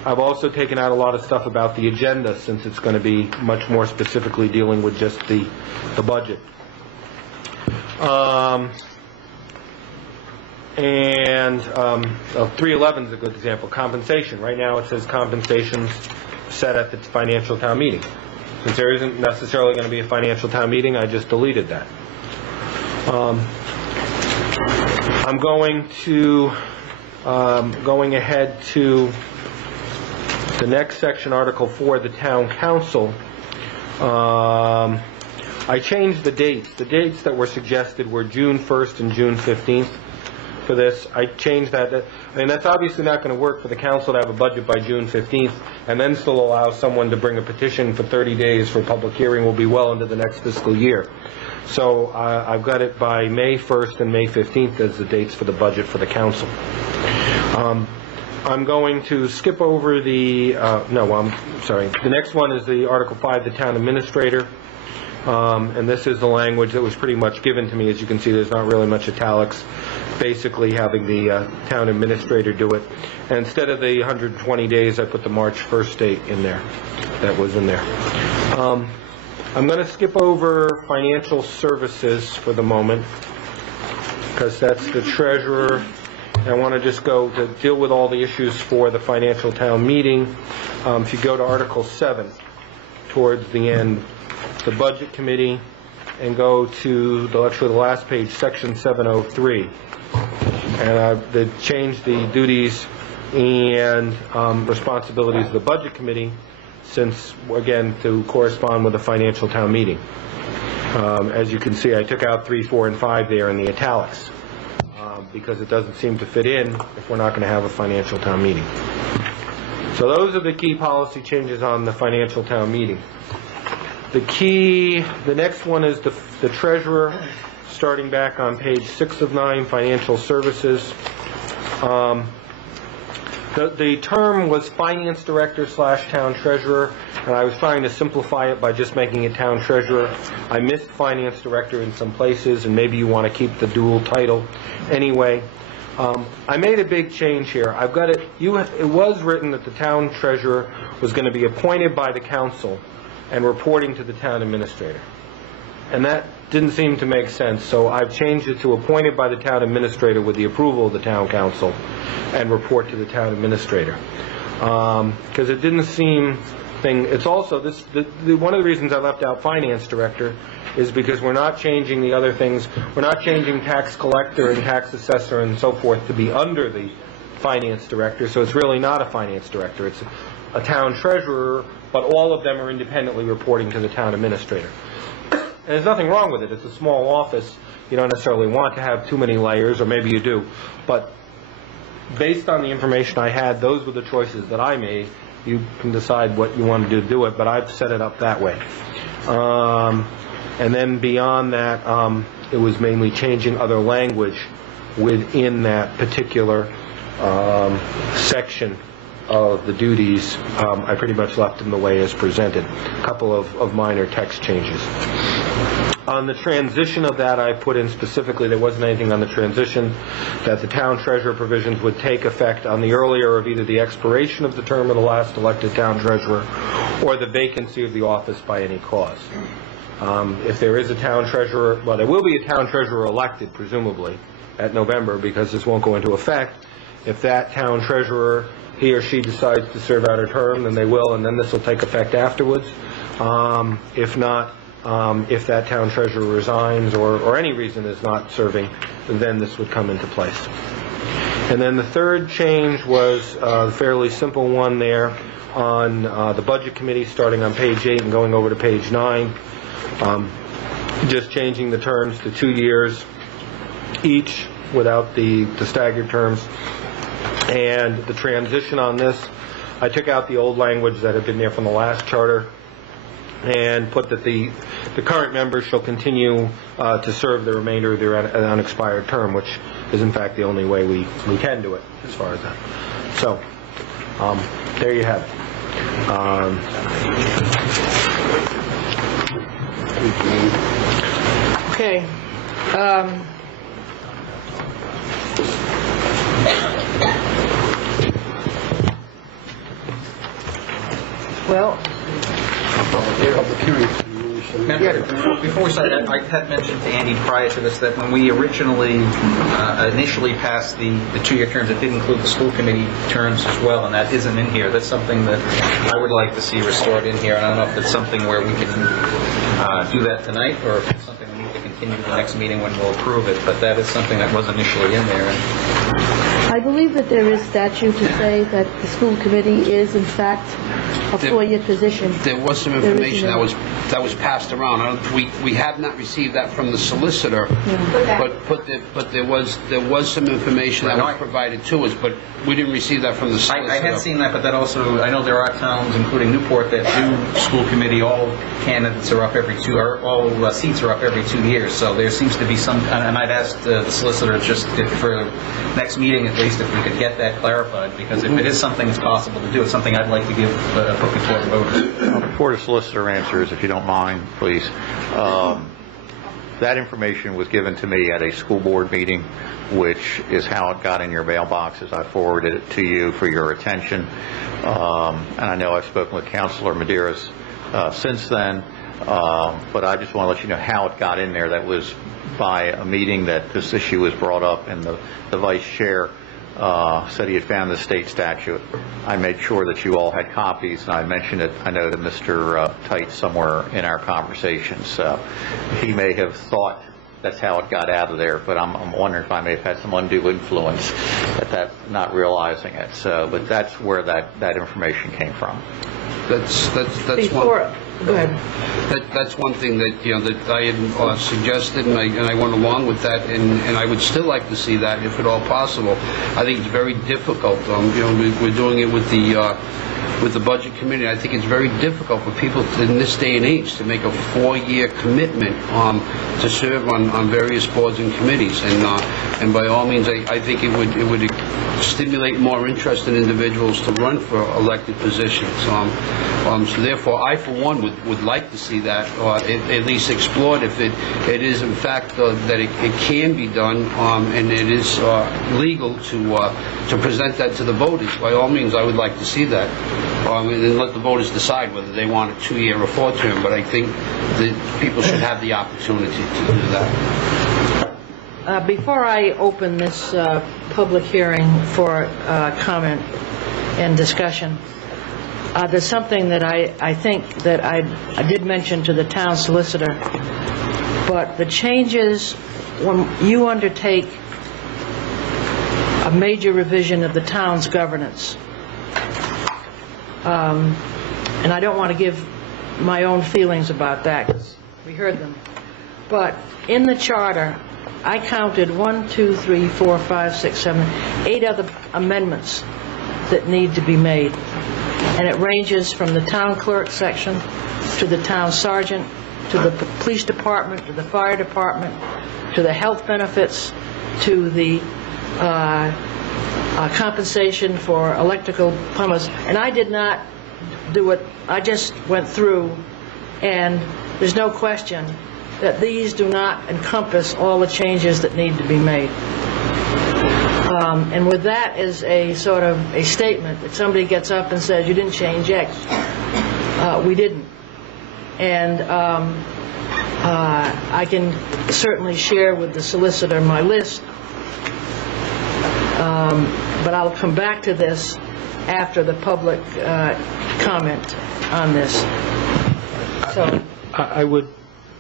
I've also taken out a lot of stuff about the agenda, since it's going to be much more specifically dealing with just the budget. 311 is a good example. Compensation. Right now it says compensations set at the financial town meeting. Since there isn't necessarily going to be a financial town meeting, I just deleted that. I'm going ahead to the next section, Article 4, the Town Council. I changed the dates. The dates that were suggested were June 1st and June 15th for this. I changed that. I mean, that's obviously not going to work for the council to have a budget by June 15th and then still allow someone to bring a petition for 30 days for public hearing. Will be well into the next fiscal year. So I've got it by May 1st and May 15th as the dates for the budget for the council. I'm going to skip over the, the next one is the Article 5, the Town Administrator. And this is the language that was pretty much given to me. As you can see, there's not really much italics. Basically having the Town Administrator do it. And instead of the 120 days, I put the March 1st date in there. That was in there. I'm going to skip over Financial Services for the moment, because that's the Treasurer. I want to just go to deal with all the issues for the financial town meeting. If you go to Article 7, towards the end, the Budget Committee, and go to the last page, Section 703. And they changed the duties and responsibilities of the Budget Committee, since, again, to correspond with the financial town meeting. As you can see, I took out 3, 4, and 5 there in the italics, because it doesn't seem to fit in if we're not going to have a financial town meeting. So those are the key policy changes on the financial town meeting. The next one is the Treasurer, starting back on page 6 of 9, Financial Services. The term was Finance Director / Town Treasurer, and I was trying to simplify it by just making it Town Treasurer. I missed Finance Director in some places, and maybe you want to keep the dual title. Anyway, I made a big change here. I've got it. It was written that the Town Treasurer was going to be appointed by the Council and reporting to the Town Administrator. And that didn't seem to make sense, so I've changed it to appointed by the Town Administrator with the approval of the Town Council and report to the Town Administrator. Because it didn't seem... It's also, one of the reasons I left out Finance Director is because we're not changing the other things. We're not changing Tax Collector and Tax Assessor and so forth to be under the Finance Director, so it's really not a Finance Director. It's a Town Treasurer, but all of them are independently reporting to the Town Administrator. And there's nothing wrong with it. It's a small office. You don't necessarily want to have too many layers, or maybe you do. But based on the information I had, those were the choices that I made. You can decide what you want to do it, but I've set it up that way. And then beyond that, it was mainly changing other language within that particular section of the duties. I pretty much left them the way as presented. A couple of minor text changes. On the transition of that, I put in specifically, there wasn't anything on the transition, that the Town Treasurer provisions would take effect on the earlier of either the expiration of the term of the last elected Town Treasurer or the vacancy of the office by any cause. If there is a Town Treasurer, well, there will be a Town Treasurer elected, presumably, at November, because this won't go into effect. If that Town Treasurer, he or she decides to serve out her term, then they will, and then this will take effect afterwards. If not, if that Town Treasurer resigns or any reason is not serving, then this would come into place. And then the third change was a fairly simple one there on the Budget Committee, starting on page 8 and going over to page 9. Just changing the terms to 2 years each without the staggered terms. And the transition on this, I took out the old language that had been there from the last charter and put that the current members shall continue to serve the remainder of their unexpired term, which is in fact the only way we can do it as far as that. So, there you have it. Okay. Well, before we start, I had mentioned to Andy prior to this that when we originally initially passed the 2-year terms, it did include the school committee terms as well, and that isn't in here. That's something that I would like to see restored in here. And I don't know if it's something where we can do that tonight, or if it's something we need to continue to the next meeting when we'll approve it. But that is something that was initially in there. I believe that there is statute to say that the school committee is, in fact, a 4-year position. There was some information that was passed around. We have not received that from the solicitor, but there was some information that was provided to us, but we didn't receive that from the solicitor. I had seen that, but that also, I know there are towns, including Newport, that do school committee. All candidates are up all seats are up every 2 years. So there seems to be some, and I'd asked the solicitor just for next meeting at least if we could get that clarified, because if it is something that's possible to do, it's something I'd like to give put before the voters. Before the solicitor answers, if you don't mind, please. That information was given to me at a school board meeting, which is how it got in your mailboxes. I forwarded it to you for your attention. And I know I've spoken with Councilor Medeiros since then, but I just want to let you know how it got in there. That was by a meeting that this issue was brought up, and the vice chair said he had found the state statute. I made sure that you all had copies, and I mentioned it, I know, to Mr. Tite somewhere in our conversation. So he may have thought that's how it got out of there, but I'm wondering if I may have had some undue influence at that, not realizing it. So, but that's where that information came from. That's before, go ahead. That's one thing that that I had suggested, and I went along with that, and I would still like to see that if at all possible. I think it's very difficult. We're doing it with the budget committee. I think it's very difficult for people in this day and age to make a 4-year commitment to serve on various boards and committees, and by all means, I think it would stimulate more interest in individuals to run for elected positions. So therefore, I for one would like to see that, or at least explored if it is in fact that it can be done, and it is legal to present that to the voters. By all means, I would like to see that. And let the voters decide whether they want a 2-year or 4-term, but I think that people should have the opportunity to do that. Before I open this public hearing for comment and discussion, there's something that I think that I did mention to the town solicitor, but the changes when you undertake a major revision of the town's governance, and I don't want to give my own feelings about that because we heard them, but in the charter I counted 1, 2, 3, 4, 5, 6, 7, 8 other amendments that need to be made, and it ranges from the town clerk section to the town sergeant to the police department to the fire department to the health benefits to the compensation for electrical plumbers. And I did not do it. I just went through, and there's no question that these do not encompass all the changes that need to be made. And with that as a sort of a statement, if somebody gets up and says, you didn't change X, we didn't. And I can certainly share with the solicitor my list, but I'll come back to this after the public comment on this. So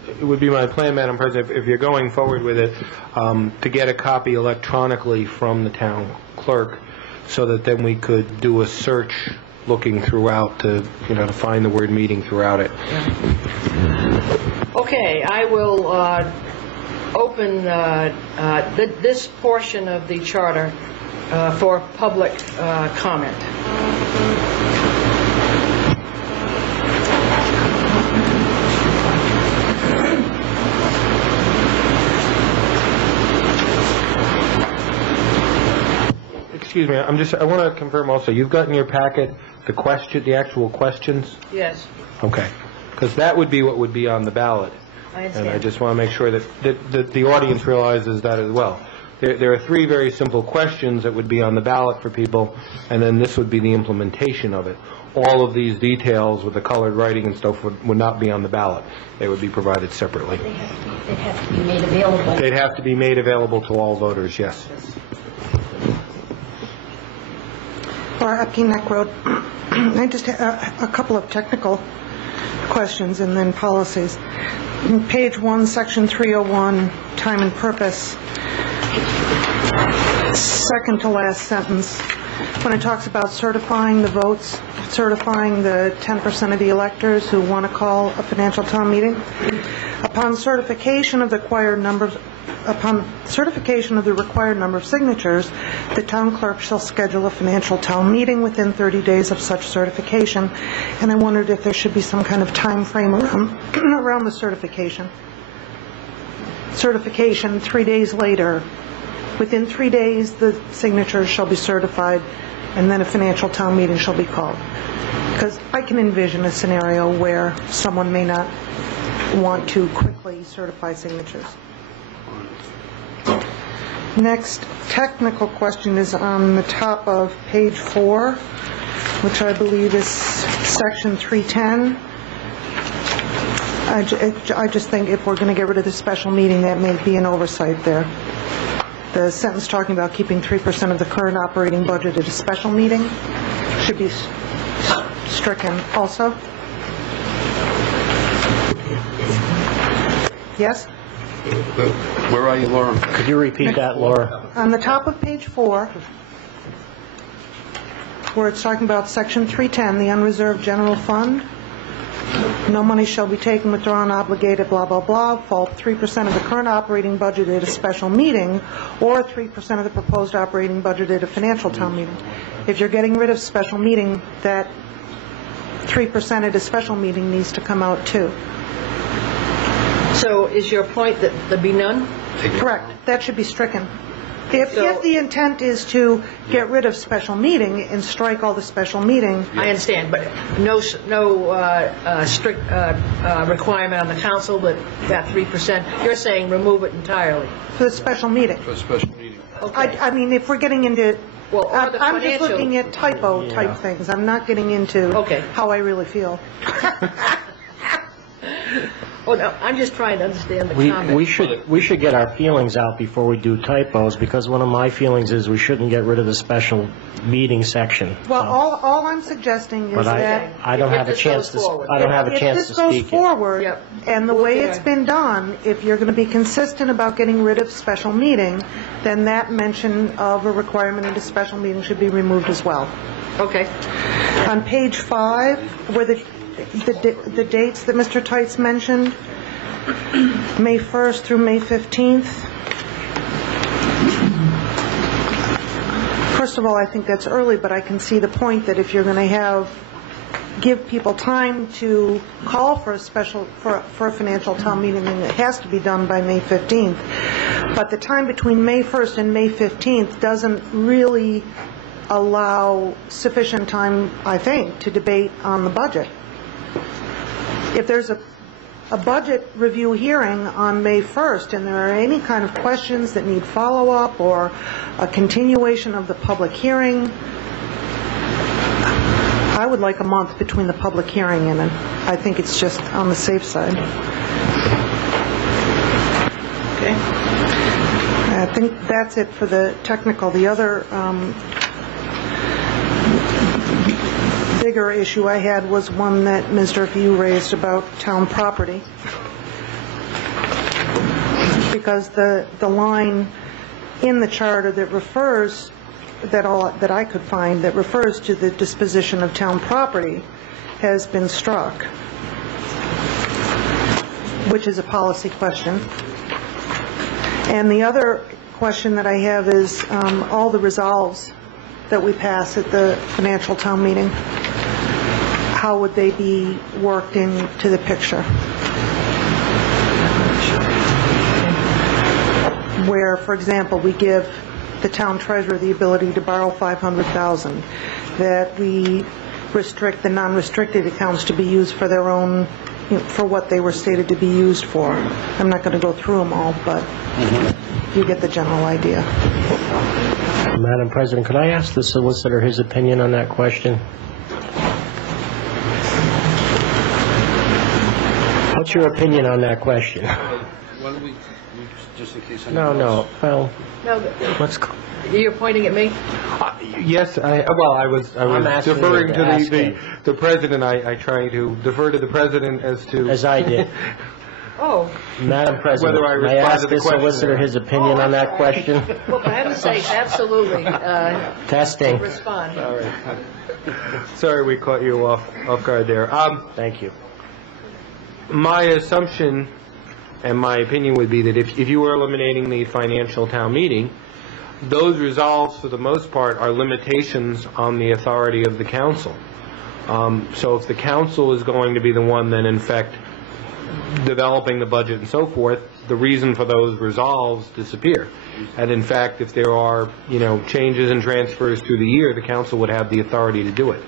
it would be my plan, Madam President, if you're going forward with it, to get a copy electronically from the town clerk, so that then we could do a search looking throughout to find the word meeting throughout it. Okay, I will open this portion of the charter for public comment. Excuse me, I want to confirm also, you've got in your packet the actual questions? Yes, Okay. Because that would be what would be on the ballot. I And understand. I just want to make sure that the audience realizes that as well. There are three very simple questions that would be on the ballot for people, and then this would be the implementation of it. All of these details with the colored writing and stuff would not be on the ballot. They would be provided separately. They'd have to be made available. They'd have to be made available to all voters, yes. Laura Epke, Neck Road. I just have a couple of technical questions and then policies. In page 1, section 301, time and purpose, second to last sentence, when it talks about certifying the votes, certifying the 10% of the electors who want to call a financial town meeting, upon certification of the required number of signatures, the town clerk shall schedule a financial town meeting within 30 days of such certification. And I wondered if there should be some kind of time frame around the certification. Certification 3 days later. Within 3 days, the signatures shall be certified, and then a financial town meeting shall be called. Because I can envision a scenario where someone may not want to quickly certify signatures. Next technical question is on the top of page 4, which I believe is section 310. I just think if we're going to get rid of the special meeting, that may be an oversight there. The sentence talking about keeping 3% of the current operating budget at a special meeting should be stricken also. Yes? Where are you, Laura? Could you repeat that, Laura? On the top of page 4, where it's talking about section 310, the unreserved general fund, no money shall be taken, withdrawn, obligated, blah, blah, blah, fall 3% of the current operating budget at a special meeting, or 3% of the proposed operating budget at a financial town meeting. If you're getting rid of special meeting, that 3% at a special meeting needs to come out too. So is your point that there be none? Correct. That should be stricken. If the intent is to get rid of special meeting and strike all the special meeting... I understand, but no strict requirement on the council that 3%, you're saying remove it entirely? For the special meeting. For a special meeting. Okay. I mean, if we're getting into... Well, or the I'm just financial- looking at type things. I'm not getting into how I really feel. Oh, no, I'm just trying to understand the comment. We should get our feelings out before we do typos, because one of my feelings is we shouldn't get rid of the special meeting section. Well, all I'm suggesting is But that... I don't have a chance to speak If this goes forward, Yep. and the way it's been done, if you're going to be consistent about getting rid of special meeting, then that mention of a requirement of a special meeting should be removed as well. Okay. On page 5, where the dates that Mr. Tights mentioned, May 1st through May 15th. First of all, I think that's early, but I can see the point that if you're going to give people time to call for a financial town meeting, then it has to be done by May 15th. But the time between May 1st and May 15th doesn't really allow sufficient time, I think, to debate on the budget. If there's a budget review hearing on May 1st and there are any kind of questions that need follow-up or a continuation of the public hearing, I would like a month between the public hearing and it. I think it's just on the safe side. Okay. I think that's it for the technical. The other bigger issue I had was one that Mr. View raised about town property. Because the line in the charter that refers, that I could find, that refers to the disposition of town property has been struck, which is a policy question. And the other question that I have is all the resolves that we pass at the financial town meeting, how would they be worked into the picture? Where, for example, we give the town treasurer the ability to borrow $500,000, that we restrict the non-restricted accounts to be used for their own, for what they were stated to be used for. I'm not going to go through them all, but you get the general idea. Madam President, could I ask the solicitor his opinion on that question? What's your opinion on that question? Why don't we, just in case... No, well, No, let's... you're pointing at me? Yes, I was asking deferring you to to ask the president. I try to defer to the president as I did. Oh. Madam President, Whether I may I respond ask to the the question solicitor or- his opinion on that question? Well, for heaven's sake, absolutely. Testing. Respond. All right. Sorry we caught you off guard there. Thank you. My assumption and my opinion would be that if you were eliminating the financial town meeting, those resolves, for the most part, are limitations on the authority of the council. So if the council is going to be the one then, in fact, developing the budget and so forth, the reason for those resolves disappear. And in fact, if there are, changes and transfers through the year, the council would have the authority to do it.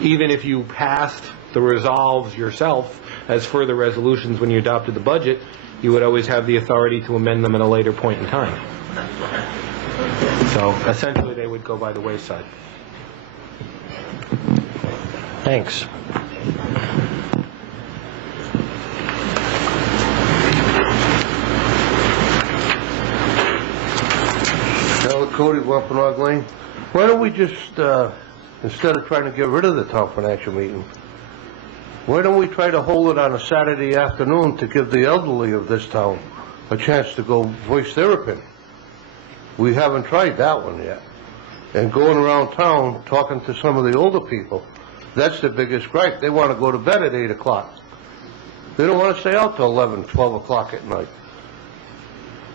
Even if you passed the resolves yourself as further resolutions when you adopted the budget, you would always have the authority to amend them at a later point in time. So essentially, they would go by the wayside. Thanks. Cody, Wampanoag Lane. Why don't we just, instead of trying to get rid of the town financial meeting, why don't we try to hold it on a Saturday afternoon to give the elderly of this town a chance to go voice their opinion? We haven't tried that one yet. And going around town talking to some of the older people, that's the biggest gripe. They want to go to bed at 8 o'clock. They don't want to stay out till 11, 12 o'clock at night.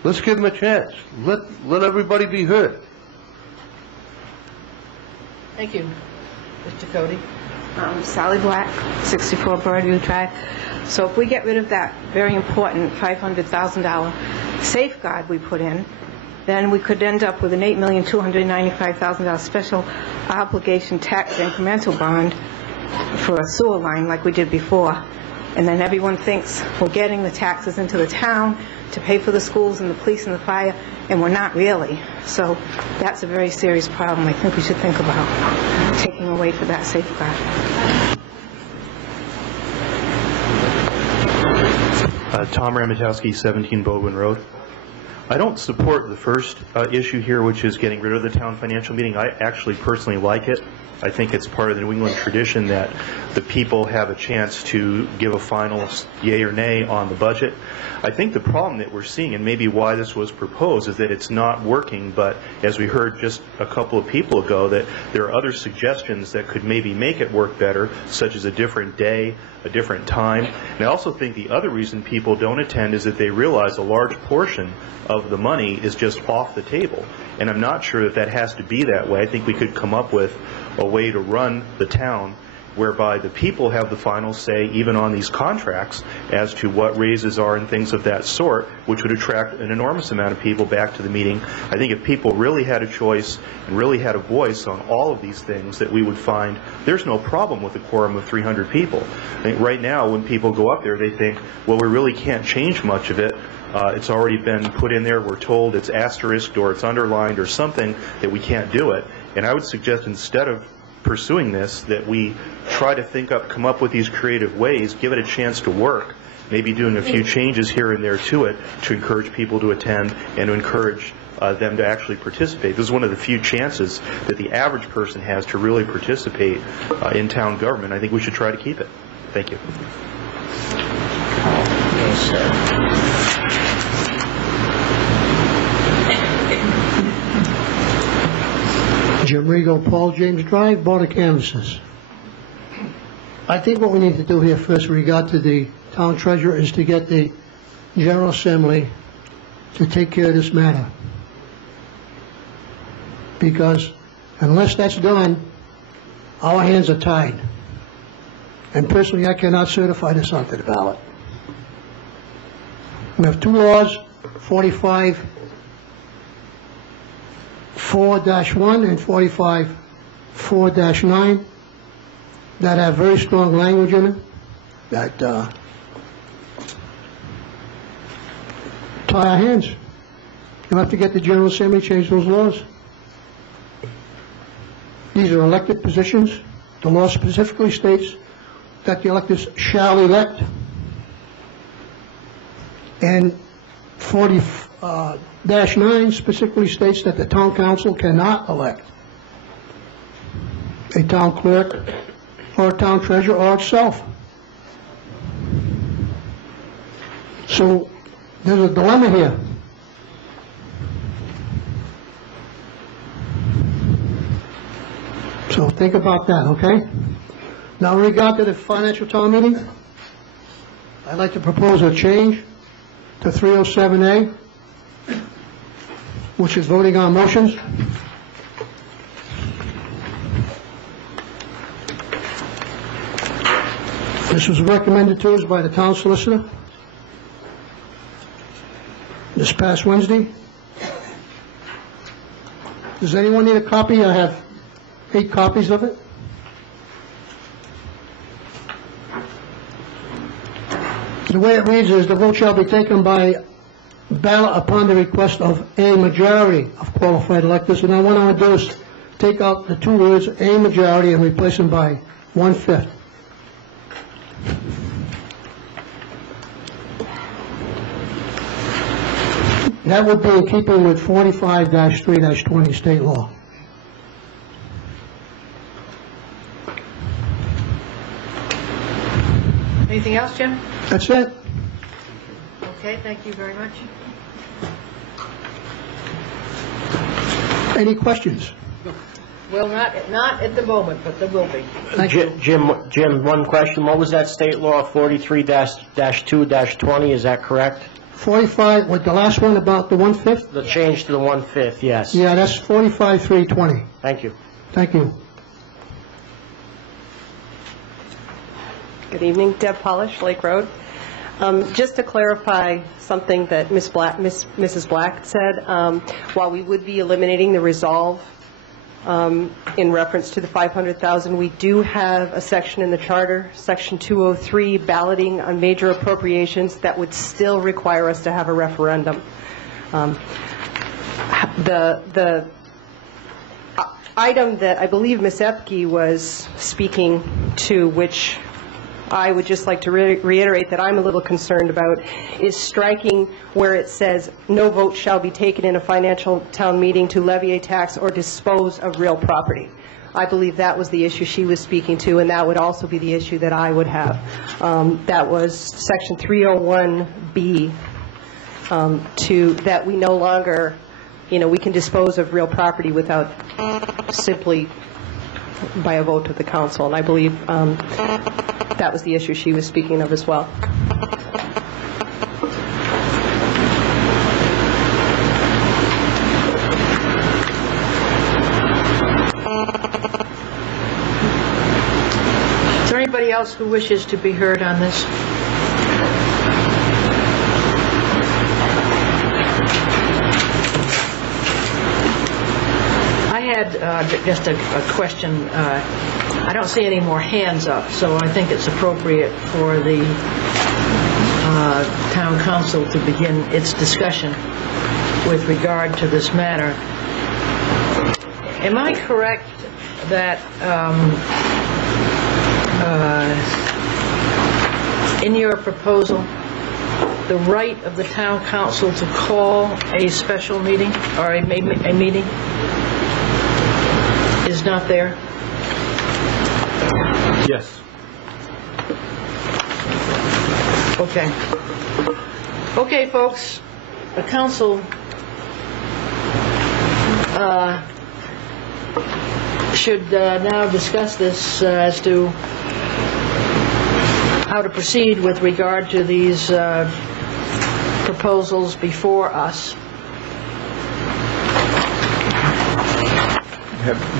Let's give them a chance. Let everybody be heard. Thank you. Mr. Cody? Sally Black, 64 Broadview Drive. So if we get rid of that very important $500,000 safeguard we put in, then we could end up with an $8,295,000 special obligation tax incremental bond for a sewer line like we did before. And then everyone thinks we're getting the taxes into the town to pay for the schools and the police and the fire, and we're not really. So that's a very serious problem I think we should think about, taking away for that safeguard. Tom Ramatowski, 17 Baldwin Road. I don't support the first issue here, which is getting rid of the town financial meeting. I actually personally like it. I think it's part of the New England tradition that the people have a chance to give a final yay or nay on the budget. I think the problem that we're seeing, and maybe why this was proposed, is that it's not working, but as we heard just a couple of people ago, that there are other suggestions that could maybe make it work better, such as a different day, a different time. And I also think the other reason people don't attend is that they realize a large portion of the money is just off the table. And I'm not sure that that has to be that way. I think we could come up with a way to run the town whereby the people have the final say, even on these contracts, as to what raises are and things of that sort, which would attract an enormous amount of people back to the meeting. I think if people really had a choice and really had a voice on all of these things, that we would find there's no problem with a quorum of 300 people. I think right now, when people go up there, they think, well, we really can't change much of it. It's already been put in there. We're told it's asterisked or it's underlined or something, that we can't do it. And I would suggest, instead of pursuing this, that we try to come up with these creative ways, give it a chance to work, maybe doing a few changes here and there to it to encourage people to attend and to encourage them to actually participate. This is one of the few chances that the average person has to really participate in town government. I think we should try to keep it. Thank you. Jim Rigo, Paul James Drive, Board of Canvassers. I think what we need to do here first with regard to the town treasurer is to get the General Assembly to take care of this matter. Because unless that's done, our hands are tied. And personally, I cannot certify this onto the ballot. We have two laws, 45-4-1 and 45-4-9, that have very strong language in it, that tie our hands. You'll have to get the General Assembly to change those laws. These are elected positions. The law specifically states that the electors shall elect. And 40-9 specifically states that the town council cannot elect a town clerk or a town treasurer or itself. So there's a dilemma here. So think about that, okay? Now, in regard to the financial town meeting, I'd like to propose a change to 307A, which is voting on motions. This was recommended to us by the town solicitor this past Wednesday. Does anyone need a copy? I have 8 copies of it. The way it reads is the vote shall be taken by ballot upon the request of a majority of qualified electors. And now what I want to do is take out the 2 words, a majority, and replace them by 1/5. That would be in keeping with 45-3-20 state law. Anything else, Jim? That's it. Okay, thank you very much. Any questions? Well, not at the moment, but there will be. Jim, one question. What was that state law, 43-2-20? Is that correct? 45, with the last one about the 1/5? The change to the 1/5, yes. Yeah, that's 45-3-20. Thank you. Thank you. Good evening, Deb Polish, Lake Road. Just to clarify something that Mrs. Black said, while we would be eliminating the resolve in reference to the $500,000, we do have a section in the charter, section 203, balloting on major appropriations, that would still require us to have a referendum. The item that I believe Ms. Epke was speaking to, which I would just like to reiterate that I'm a little concerned about, is striking where it says, no vote shall be taken in a financial town meeting to levy a tax or dispose of real property. I believe that was the issue she was speaking to, and that would also be the issue that I would have. That was section 301B, that we no longer, we can dispose of real property without simply by a vote of the council, and I believe that was the issue she was speaking of as well. Is there anybody else who wishes to be heard on this? I had just a question. I don't see any more hands up, so I think it's appropriate for the town council to begin its discussion with regard to this matter. Am I correct that in your proposal, the right of the town council to call a special meeting or a meeting is not there? Yes. Okay. Okay, folks. The council should now discuss this as to how to proceed with regard to these proposals before us.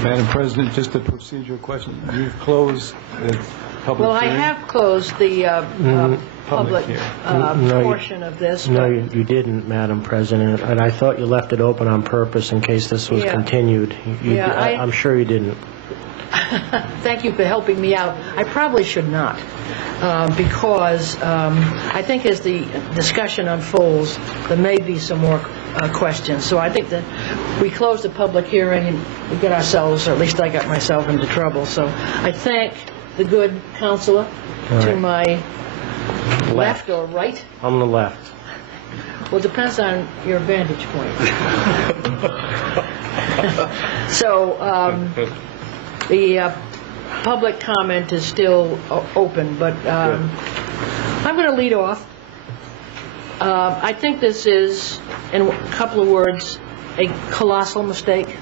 Madam President, just a procedural question. You've closed the public Well, I hearing? have closed the public No, portion of this. No, but- you didn't, Madam President, and I thought you left it open on purpose in case this was Yeah. continued. Yeah, I'm sure you didn't. Thank you for helping me out. I probably should not, because I think as the discussion unfolds, there may be some more questions. So I think that we close the public hearing and we get ourselves, or at least I got myself into trouble. So I thank the good counselor All to right. my left or right. On the left. Well, it depends on your vantage point. So the public comment is still open, but I'm going to lead off. I think this is, in a couple of words, a colossal mistake,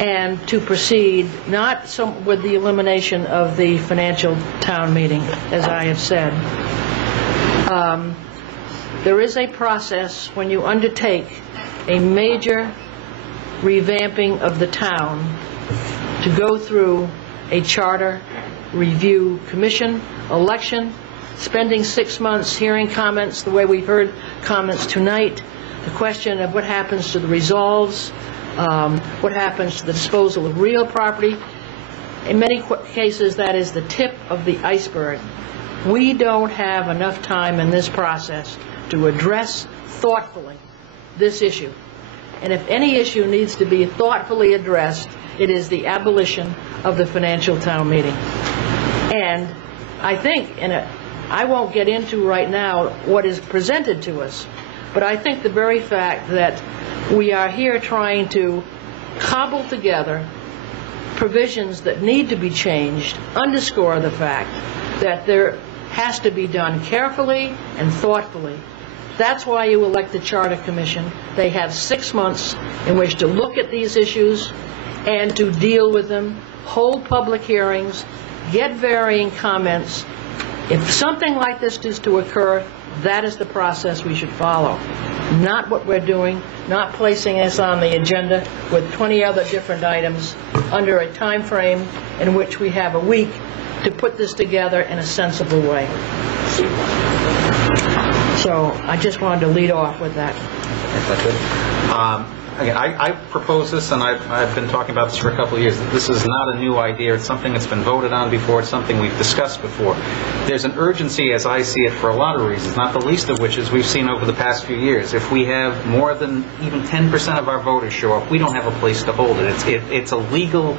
and to proceed not with the elimination of the financial town meeting, as I have said. There is a process when you undertake a major revamping of the town to go through a charter review commission, election, spending 6 months hearing comments the way we've heard comments tonight, the question of what happens to the resolves, what happens to the disposal of real property. In many cases, that is the tip of the iceberg. We don't have enough time in this process to address thoughtfully this issue. And if any issue needs to be thoughtfully addressed, it is the abolition of the financial town meeting. And I think, I won't get into right now what is presented to us, but I think the very fact that we are here trying to cobble together provisions that need to be changed underscore the fact that there has to be done carefully and thoughtfully. That's why you elect the Charter Commission. They have 6 months in which to look at these issues and to deal with them, hold public hearings, get varying comments. If something like this is to occur, that is the process we should follow. Not what we're doing, not placing us on the agenda with 20 other different items under a time frame in which we have a week to put this together in a sensible way. So I just wanted to lead off with that. If I could. Again, I propose this, and I've been talking about this for a couple of years. This is not a new idea. It's something that's been voted on before. It's something we've discussed before. There's an urgency, as I see it, for a lot of reasons, not the least of which is we've seen over the past few years. If we have more than even 10% of our voters show up, we don't have a place to hold it. It's a legal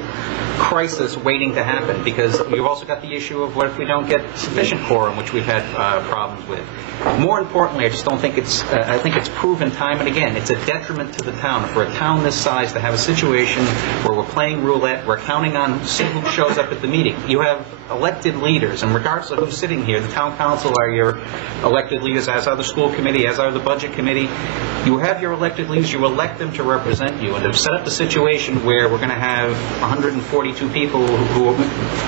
crisis waiting to happen, because you've also got the issue of what if we don't get sufficient quorum, which we've had problems with. More importantly, I just don't think I think it's proven time and again, it's a detriment to the town. For a town this size to have a situation where we're playing roulette, we're counting on see who shows up at the meeting. You have elected leaders, and regardless of who's sitting here, the town council are your elected leaders, as are the school committee, as are the budget committee. You have your elected leaders, you elect them to represent you, and to set up a situation where we're going to have 142 people who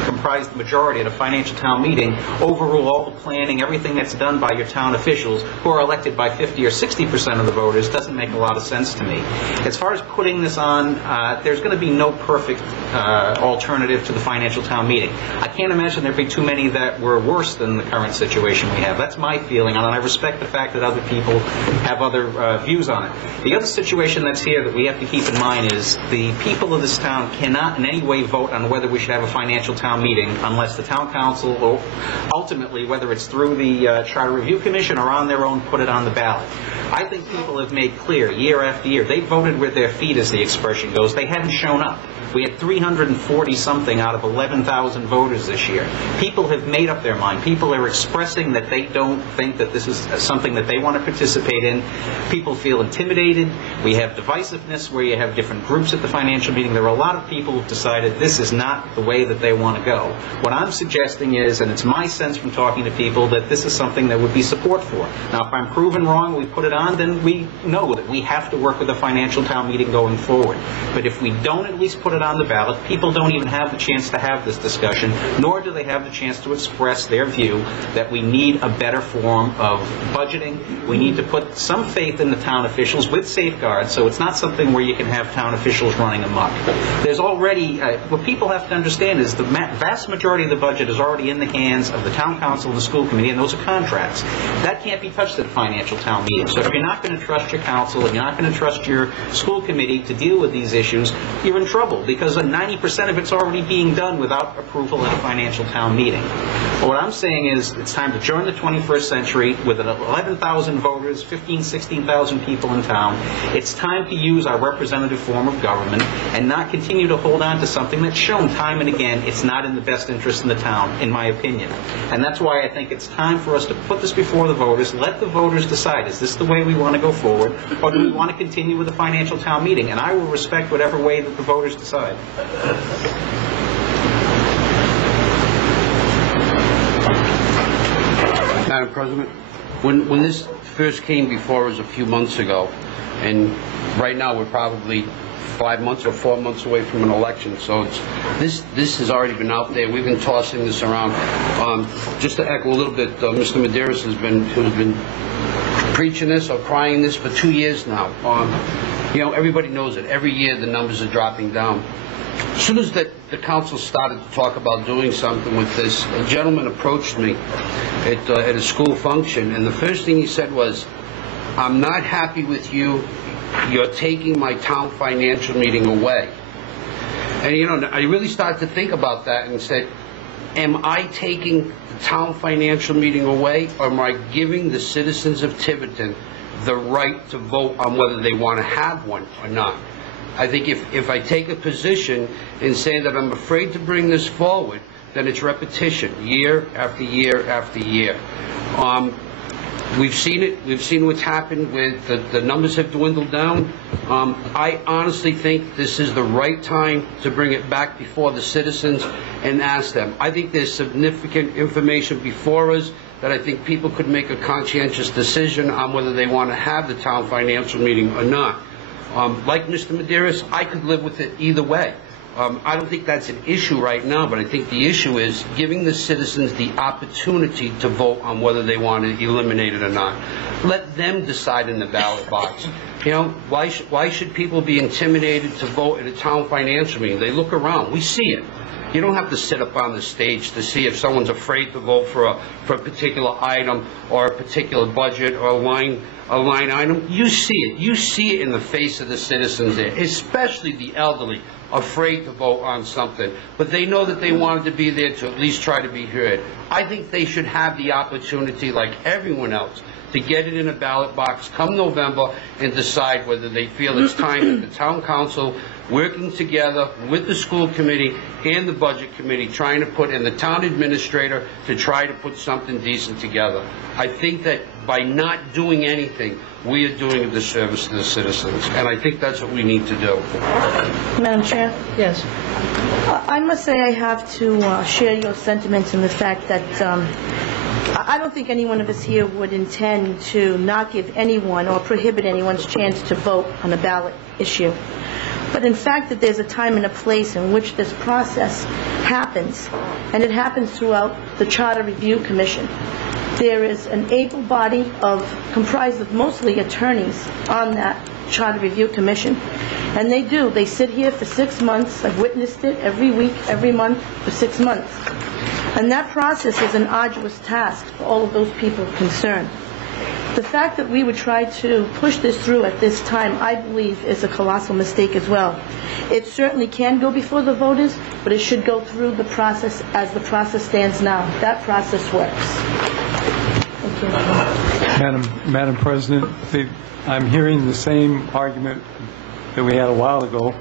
comprise the majority at a financial town meeting overrule all the planning, everything that's done by your town officials who are elected by 50 or 60% of the voters doesn't make a lot of sense to me. As far as putting this on, there's going to be no perfect alternative to the financial town meeting. I can't imagine there'd be too many that were worse than the current situation we have. That's my feeling, and I respect the fact that other people have other views on it. The other situation that's here that we have to keep in mind is the people of this town cannot in any way vote on whether we should have a financial town meeting unless the town council, or ultimately whether it's through the Charter Review Commission or on their own, put it on the ballot. I think people have made clear year after year, they voted with their feet, as the expression goes. They hadn't shown up. We had 340-something out of 11,000 voters this year. People have made up their mind. People are expressing that they don't think that this is something that they want to participate in. People feel intimidated. We have divisiveness where you have different groups at the financial meeting. There are a lot of people who've decided this is not the way that they want to go. What I'm suggesting is, and it's my sense sense from talking to people that this is something that would be support for. Now, if I'm proven wrong, we put it on, then we know that we have to work with the financial town meeting going forward. But if we don't at least put it on the ballot, people don't even have the chance to have this discussion, nor do they have the chance to express their view that we need a better form of budgeting. We need to put some faith in the town officials with safeguards, so it's not something where you can have town officials running amok. There's already, what people have to understand is the vast majority of the budget is already in the hands of the town council and the school committee, and those are contracts. That can't be touched at a financial town meeting. So if you're not going to trust your council and you're not going to trust your school committee to deal with these issues, you're in trouble, because 90% of it's already being done without approval at a financial town meeting. But what I'm saying is it's time to join the 21st century with 11,000 voters, 15,000, 16,000 people in town. It's time to use our representative form of government and not continue to hold on to something that's shown time and again it's not in the best interest in the town, in my opinion. And that's why I think it's time for us to put this before the voters, let the voters decide, is this the way we want to go forward, or do we want to continue with the financial town meeting? And I will respect whatever way that the voters decide. Madam President, when this first came before us a few months ago, and right now we're probably 5 months or 4 months away from an election, so this has already been out there. We've been tossing this around. Just to echo a little bit, Mr. Medeiros has been preaching this or crying this for 2 years now. You know, everybody knows it. Every year the numbers are dropping down. As soon as the council started to talk about doing something with this, a gentleman approached me at a school function, and the first thing he said was, "I'm not happy with you. You're taking my town financial meeting away." And, you know, I really started to think about that and said, am I taking the town financial meeting away, or am I giving the citizens of Tiverton the right to vote on whether they want to have one or not? I think if I take a position in saying that I'm afraid to bring this forward, then it's repetition, year after year after year. We've seen it. We've seen what's happened with the numbers have dwindled down. I honestly think this is the right time to bring it back before the citizens and ask them. I think there's significant information before us that I think people could make a conscientious decision on whether they want to have the town financial meeting or not. Like Mr. Medeiros, I could live with it either way. I don't think that's an issue right now, but I think the issue is giving the citizens the opportunity to vote on whether they want to eliminate it or not. Let them decide in the ballot box. You know, why should people be intimidated to vote at a town financial meeting? They look around. We see it. You don't have to sit up on the stage to see if someone's afraid to vote for a particular item or a particular budget or a line item. You see it. You see it in the face of the citizens there, especially the elderly, afraid to vote on something. But they know that they wanted to be there to at least try to be heard. I think they should have the opportunity, like everyone else, to get it in a ballot box come November and decide whether they feel it's time that the town council, working together with the school committee and the budget committee, trying to put in the town administrator to try to put something decent together. I think that by not doing anything, we are doing a disservice to the citizens, and I think that's what we need to do. Madam Chair? Yes. I must say I have to share your sentiments in the fact that I don't think any one of us here would intend to not give anyone or prohibit anyone's chance to vote on a ballot issue. But in fact that there's a time and a place in which this process happens, and it happens throughout the Charter Review Commission. There is an able body comprised of mostly attorneys on that Charter Review Commission, and they sit here for 6 months. I've witnessed it every week, every month for 6 months. And that process is an arduous task for all of those people concerned. The fact that we would try to push this through at this time, I believe, is a colossal mistake as well. It certainly can go before the voters, but it should go through the process as the process stands now. That process works. Thank you. Madam President, I'm hearing the same argument that we had a while ago,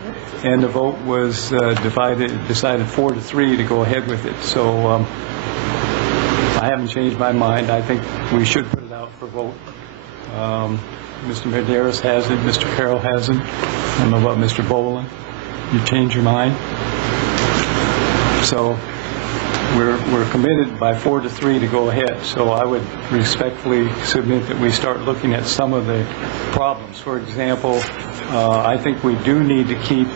and the vote was decided 4-3 to go ahead with it. So I haven't changed my mind. I think we should put it out for vote. Mr. Medeiros has it. Mr. Carroll hasn't. I don't know about Mr. Boland. You changed your mind. So we're committed by 4 to 3 to go ahead. So I would respectfully submit that we start looking at some of the problems. For example, I think we do need to keep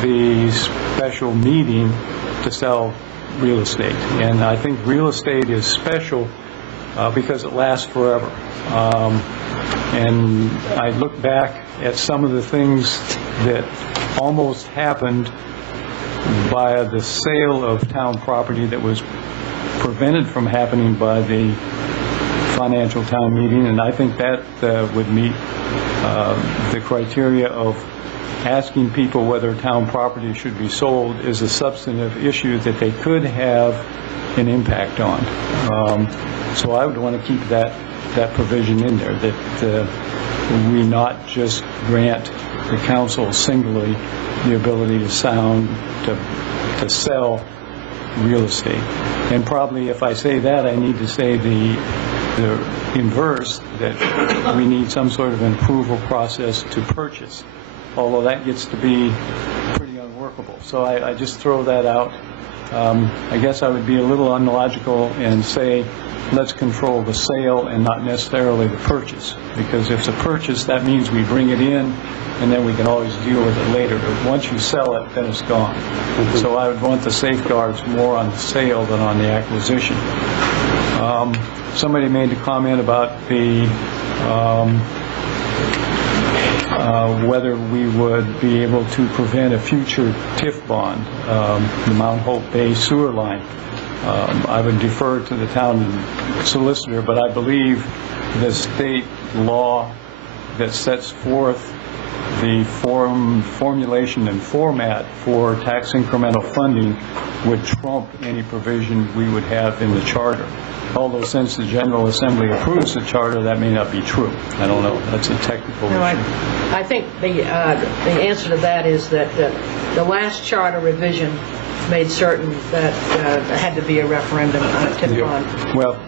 the special meeting to sell real estate. And I think real estate is special because it lasts forever. And I look back at some of the things that almost happened by the sale of town property that was prevented from happening by the financial town meeting, and I think that would meet the criteria of asking people whether town property should be sold is a substantive issue that they could have an impact on. So I would want to keep that provision in there, that we not just grant the council singly the ability to sell real estate. And probably if I say that, I need to say the inverse, that we need some sort of an approval process to purchase, although that gets to be pretty unworkable. So I just throw that out. I guess I would be a little unlogical and say let's control the sale and not necessarily the purchase, because if it's a purchase, that means we bring it in and then we can always deal with it later. But once you sell it, then it's gone. So I would want the safeguards more on the sale than on the acquisition. Somebody made a comment about the whether we would be able to prevent a future TIF bond, the Mount Hope Bay sewer line. I would defer to the town solicitor, but I believe the state law that sets forth the formulation and format for tax incremental funding would trump any provision we would have in the charter. Although since the General Assembly approves the charter, that may not be true. I don't know. That's a technical issue. I think the answer to that is that the last charter revision made certain that there had to be a referendum on a TIF bond. Well,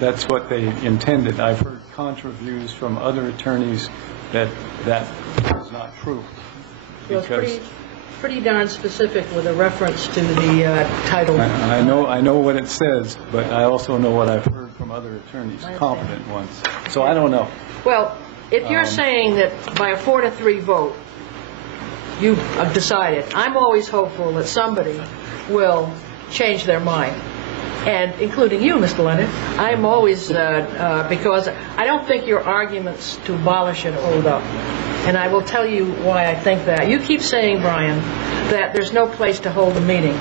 that's what they intended. I've heard contra views from other attorneys that is not true. So it's pretty darn specific with a reference to the title. I know what it says, but I also know what I've heard from other attorneys, competent ones. So I don't know. Well, if you're saying that by a 4 to 3 vote, you've decided, I'm always hopeful that somebody will change their mind. And including you, Mr. Leonard, I'm always, because I don't think your arguments to abolish it hold up. And I will tell you why I think that. You keep saying, Brian, that there's no place to hold a meeting.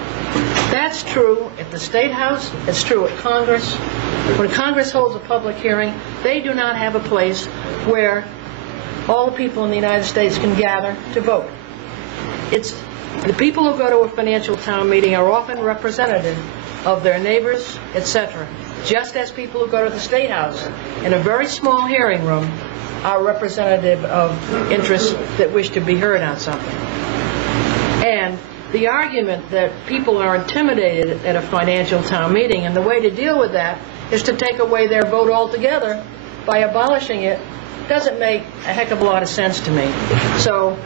That's true at the State House. It's true at Congress. When Congress holds a public hearing, they do not have a place where all the people in the United States can gather to vote. It's the people who go to a financial town meeting are often representative of their neighbors, etc., just as people who go to the State House in a very small hearing room are representative of interests that wish to be heard on something. And the argument that people are intimidated at a financial town meeting, and the way to deal with that is to take away their vote altogether by abolishing it, doesn't make a heck of a lot of sense to me. So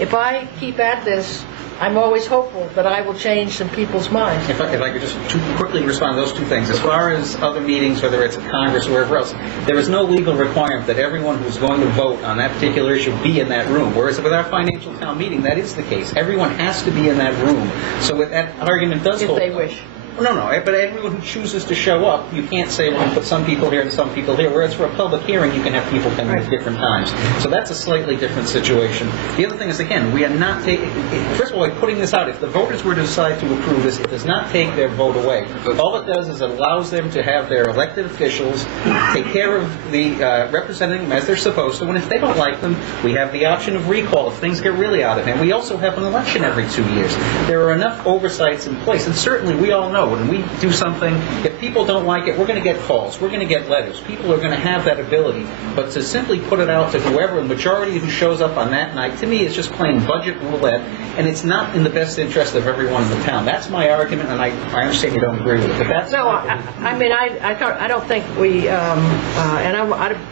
if I keep at this, I'm always hopeful that I will change some people's minds. If I could just quickly respond to those two things. As far as other meetings, whether it's at Congress or wherever else, there is no legal requirement that everyone who's going to vote on that particular issue be in that room. Whereas with our financial town meeting, that is the case. Everyone has to be in that room. So that argument does hold. If they wish. No, but everyone who chooses to show up, you can't say, well, put some people here and some people here. Whereas for a public hearing, you can have people come in at different times. So that's a slightly different situation. The other thing is, again, we are not taking... First of all, putting this out, if the voters were to decide to approve this, it does not take their vote away. All it does is it allows them to have their elected officials take care of the representing them as they're supposed to. And if they don't like them, we have the option of recall if things get really out of hand. We also have an election every 2 years. There are enough oversights in place. And certainly, we all know when we do something, if people don't like it, we're going to get calls, we're going to get letters. People are going to have that ability. But to simply put it out to whoever, the majority who shows up on that night, to me, is just playing budget roulette, and it's not in the best interest of everyone in the town. That's my argument, and I understand you don't agree with it. But that's no, I don't think we, at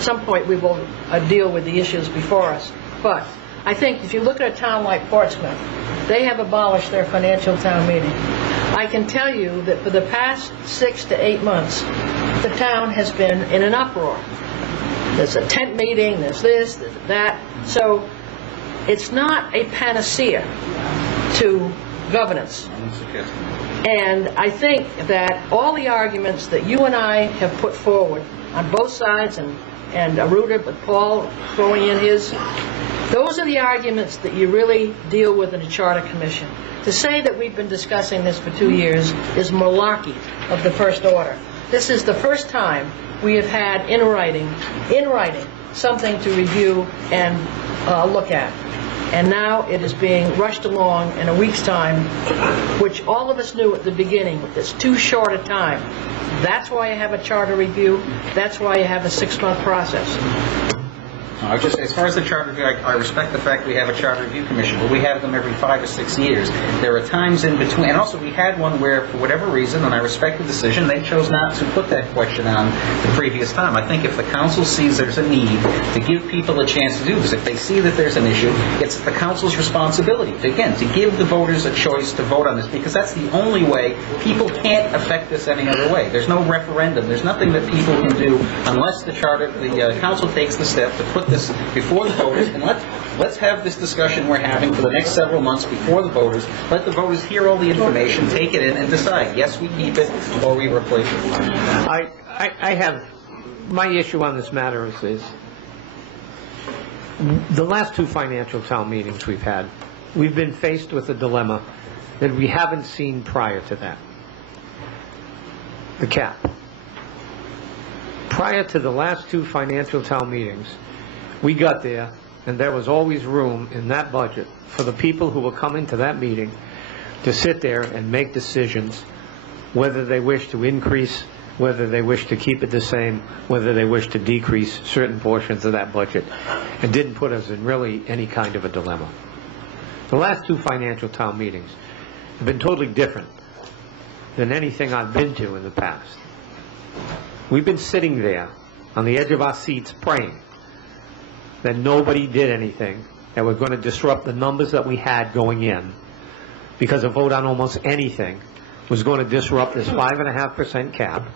some point we will deal with the issues before us. But I think if you look at a town like Portsmouth, They have abolished their financial town meeting. I can tell you that for the past 6 to 8 months, the town has been in an uproar. There's a tent meeting, there's this, there's that. So it's not a panacea to governance. And I think that all the arguments that you and I have put forward on both sides, and Aruda, but Paul throwing in his, those are the arguments that you really deal with in a charter commission. To say that we've been discussing this for 2 years is malarkey of the first order. This is the first time we have had in writing, something to review and look at. And now it is being rushed along in a week's time, which all of us knew at the beginning, it's too short a time. That's why you have a charter review. That's why you have a 6-month process. I just, as far as the charter review, I respect the fact we have a charter review commission, but we have them every 5 or 6 years. There are times in between, and also we had one where, for whatever reason, and I respect the decision, they chose not to put that question on the previous time. I think if the council sees there's a need to give people a chance to do this, if they see that there's an issue, it's the council's responsibility, again, to give the voters a choice to vote on this, because that's the only way. People can't affect this any other way. There's no referendum. There's nothing that people can do unless the council takes the step to put this before the voters, and let's have this discussion we're having for the next several months before the voters. Let the voters hear all the information, take it in, and decide, yes, we keep it, or we replace it. I have, my issue on this matter is the last 2 financial town meetings we've had, we've been faced with a dilemma that we haven't seen prior to that. The cap. Prior to the last 2 financial town meetings, we got there, and there was always room in that budget for the people who were coming to that meeting to sit there and make decisions whether they wish to increase, whether they wish to keep it the same, whether they wish to decrease certain portions of that budget. It didn't put us in really any kind of a dilemma. The last 2 financial town meetings have been totally different than anything I've been to in the past. We've been sitting there on the edge of our seats praying that nobody did anything that was going to disrupt the numbers that we had going in, because a vote on almost anything was going to disrupt this 5.5% cap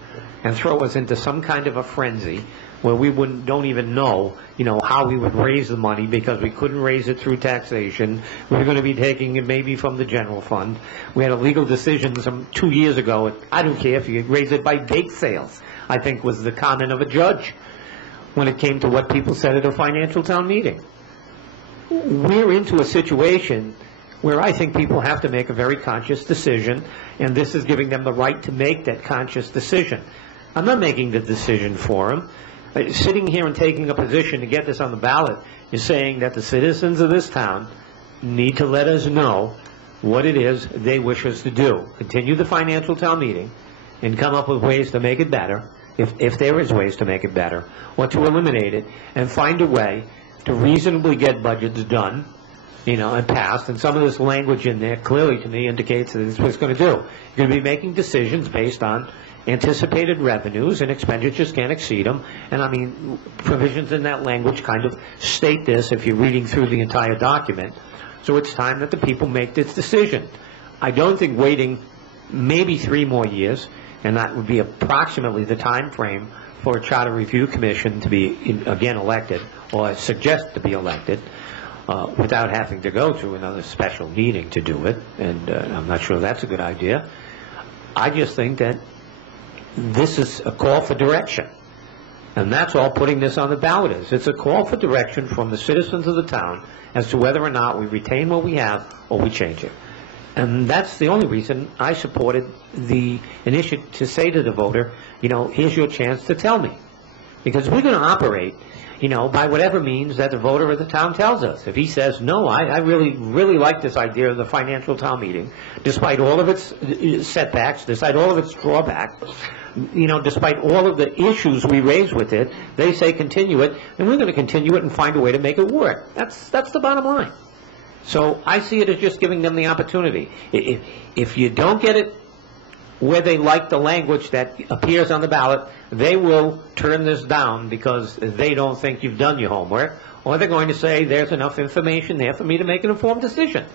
and throw us into some kind of a frenzy where we don't even know, how we would raise the money, because we couldn't raise it through taxation. We were going to be taking it maybe from the general fund. We had a legal decision some 2 years ago. I don't care if you raise it by bake sales, I think was the comment of a judge when it came to what people said at a financial town meeting. We're into a situation where I think people have to make a very conscious decision, and this is giving them the right to make that conscious decision. I'm not making the decision for them. Sitting here and taking a position to get this on the ballot is saying that the citizens of this town need to let us know what it is they wish us to do. Continue the financial town meeting and come up with ways to make it better, if there is ways to make it better, or to eliminate it, and find a way to reasonably get budgets done, and passed. And some of this language in there clearly to me indicates that it's what it's going to do. You're going to be making decisions based on anticipated revenues, and expenditures can't exceed them. And provisions in that language kind of state this if you're reading through the entire document. So it's time that the people make this decision. I don't think waiting maybe 3 more years, and that would be approximately the time frame for a charter review commission to be again elected, or suggest to be elected, without having to go to another special meeting to do it, and I'm not sure that's a good idea. I just think that this is a call for direction, and that's all putting this on the ballot is. It's a call for direction from the citizens of the town as to whether or not we retain what we have or we change it. And that's the only reason I supported the initiative to say to the voter, here's your chance to tell me. Because we're going to operate, by whatever means that the voter of the town tells us. If he says, no, I really, really like this idea of the financial town meeting, despite all of its setbacks, despite all of its drawbacks, despite all of the issues we raise with it, they say continue it, and we're going to continue it and find a way to make it work. That's the bottom line. So I see it as just giving them the opportunity. If you don't get it where they like the language that appears on the ballot, they will turn this down because they don't think you've done your homework, or they're going to say there's enough information there for me to make an informed decision.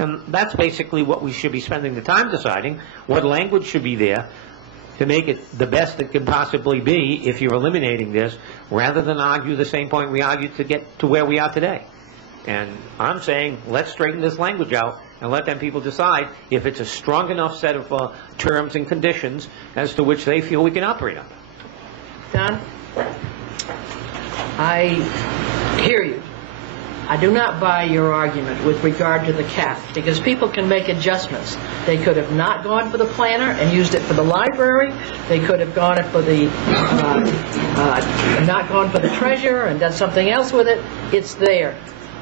And that's basically what we should be spending the time deciding, what language should be there to make it the best it can possibly be if you're eliminating this, rather than argue the same point we argued to get to where we are today. And I'm saying, let's straighten this language out and let them people decide if it's a strong enough set of terms and conditions as to which they feel we can operate under. Don? I hear you. I do not buy your argument with regard to the cap, because people can make adjustments. They could have not gone for the planner and used it for the library. They could have gone for the not gone for the treasurer and done something else with it. It's there.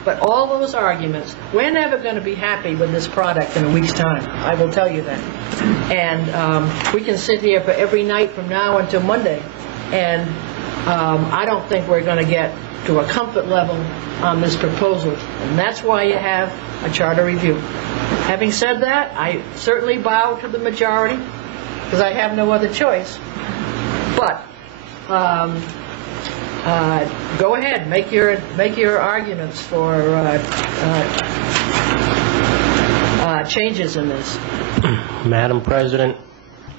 But all those arguments, we're never going to be happy with this product in a week's time. I will tell you that. And we can sit here for every night from now until Monday, and I don't think we're going to get to a comfort level on this proposal. And that's why you have a charter review. Having said that, I certainly bow to the majority, because I have no other choice. But go ahead, make your arguments for changes in this. Madam President,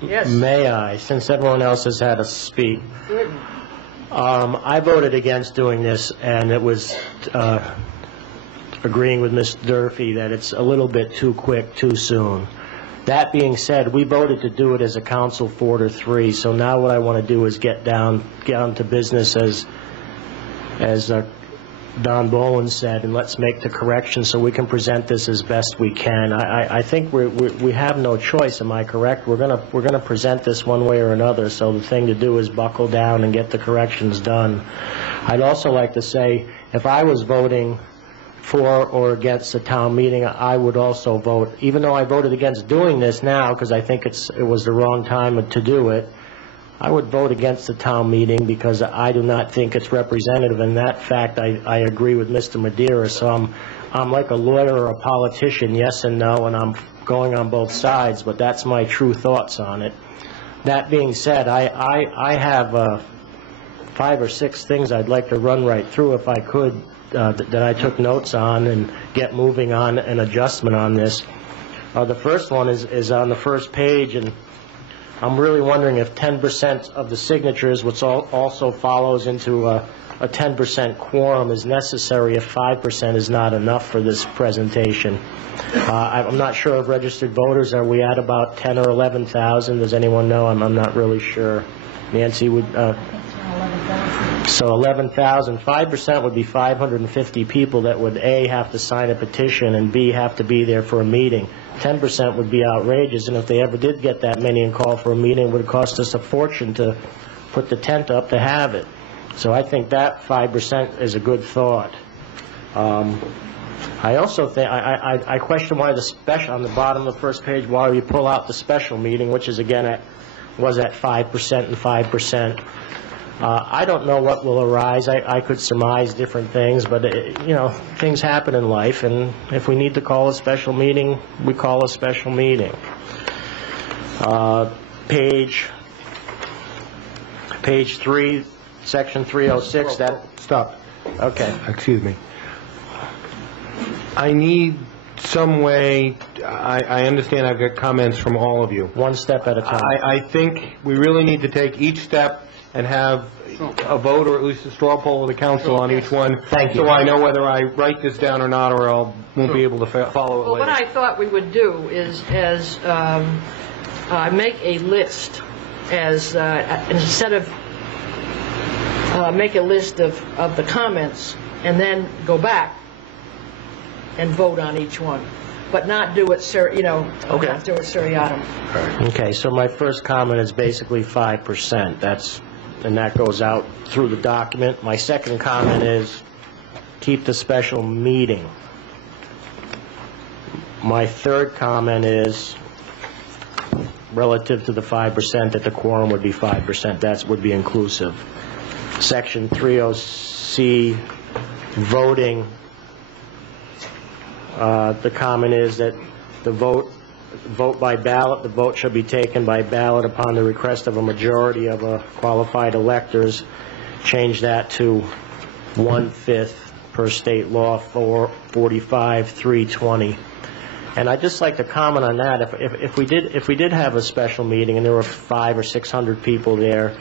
yes. May I, since everyone else has had a speak, I voted against doing this, and it was agreeing with Ms. Durfee that it's a little bit too quick, too soon. That being said, we voted to do it as a council 4-3, so now what I want to do is get down to business as Don Boland said, and let's make the correction so we can present this as best we can. I think we have no choice. Am I correct? We're gonna present this one way or another. So the thing to do is buckle down and get the corrections done. I'd also like to say, if I was voting for or against the town meeting, I would also vote. Even though I voted against doing this now because I think it was the wrong time to do it, I would vote against the town meeting because I do not think it's representative. In that fact, I agree with Mr. Madeira. So I'm like a lawyer or a politician, yes and no, and I'm going on both sides, but that's my true thoughts on it. That being said, I have 5 or 6 things I'd like to run right through if I could, that I took notes on and get moving on an adjustment on this. The first one is on the first page, and I'm really wondering if 10% of the signatures, which also follows into a 10% quorum, is necessary if 5% is not enough for this presentation. I'm not sure of registered voters. Are we at about 10 or 11,000? Does anyone know? I'm not really sure. Nancy would... So 11,000. 5% would be 550 people that would A, have to sign a petition, and B, have to be there for a meeting. 10% would be outrageous, and if they ever did get that many and call for a meeting, it would cost us a fortune to put the tent up to have it. So I think that 5% is a good thought. I also think, I question why the special, on the bottom of the first page, why we pull out the special meeting, which is again was at 5% and 5%. I don't know what will arise. I could surmise different things, but things happen in life, and if we need to call a special meeting, we call a special meeting. Page 3, section 306. Stop. Okay. Excuse me. I need some way. I understand I've got comments from all of you. One step at a time. I think we really need to take each step and have a vote, or at least a straw poll of the council on each one. Thank you. So I know whether I write this down or not, or I won't be able to follow it Well, later. what I thought we would do is make a list instead of make a list of the comments and then go back and vote on each one, but not do it, not do it seriatim. Okay, so my first comment is basically 5%. And that goes out through the document. My second comment is keep the special meeting. My third comment is relative to the 5%, that the quorum would be 5%. That would be inclusive. Section 30C, voting. The comment is that the vote by ballot. The vote shall be taken by ballot upon the request of a majority of qualified electors. Change that to 1/5 per state law 45-320. And I'd just like to comment on that. If we did have a special meeting and there were 500 or 600 people there,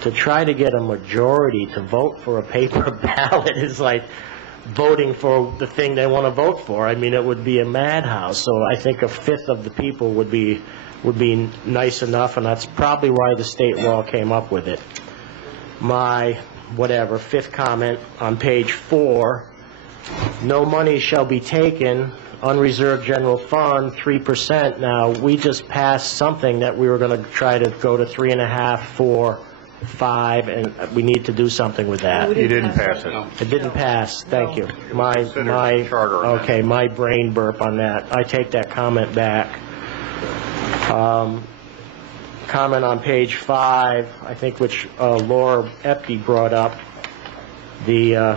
to try to get a majority to vote for a paper ballot is like voting for the thing they want to vote for. I mean, it would be a madhouse. So I think a fifth of the people would be nice enough, and that's probably why the state law came up with it. My, fifth comment on page 4, no money shall be taken, unreserved general fund, 3%. Now, we just passed something that we were going to try to go to 3.5%, 4%, 5%, and we need to do something with that. You didn't pass it. It didn't pass. Thank you. My brain burp on that. I take that comment back. Comment on page 5, I think, which Laura Epke brought up, the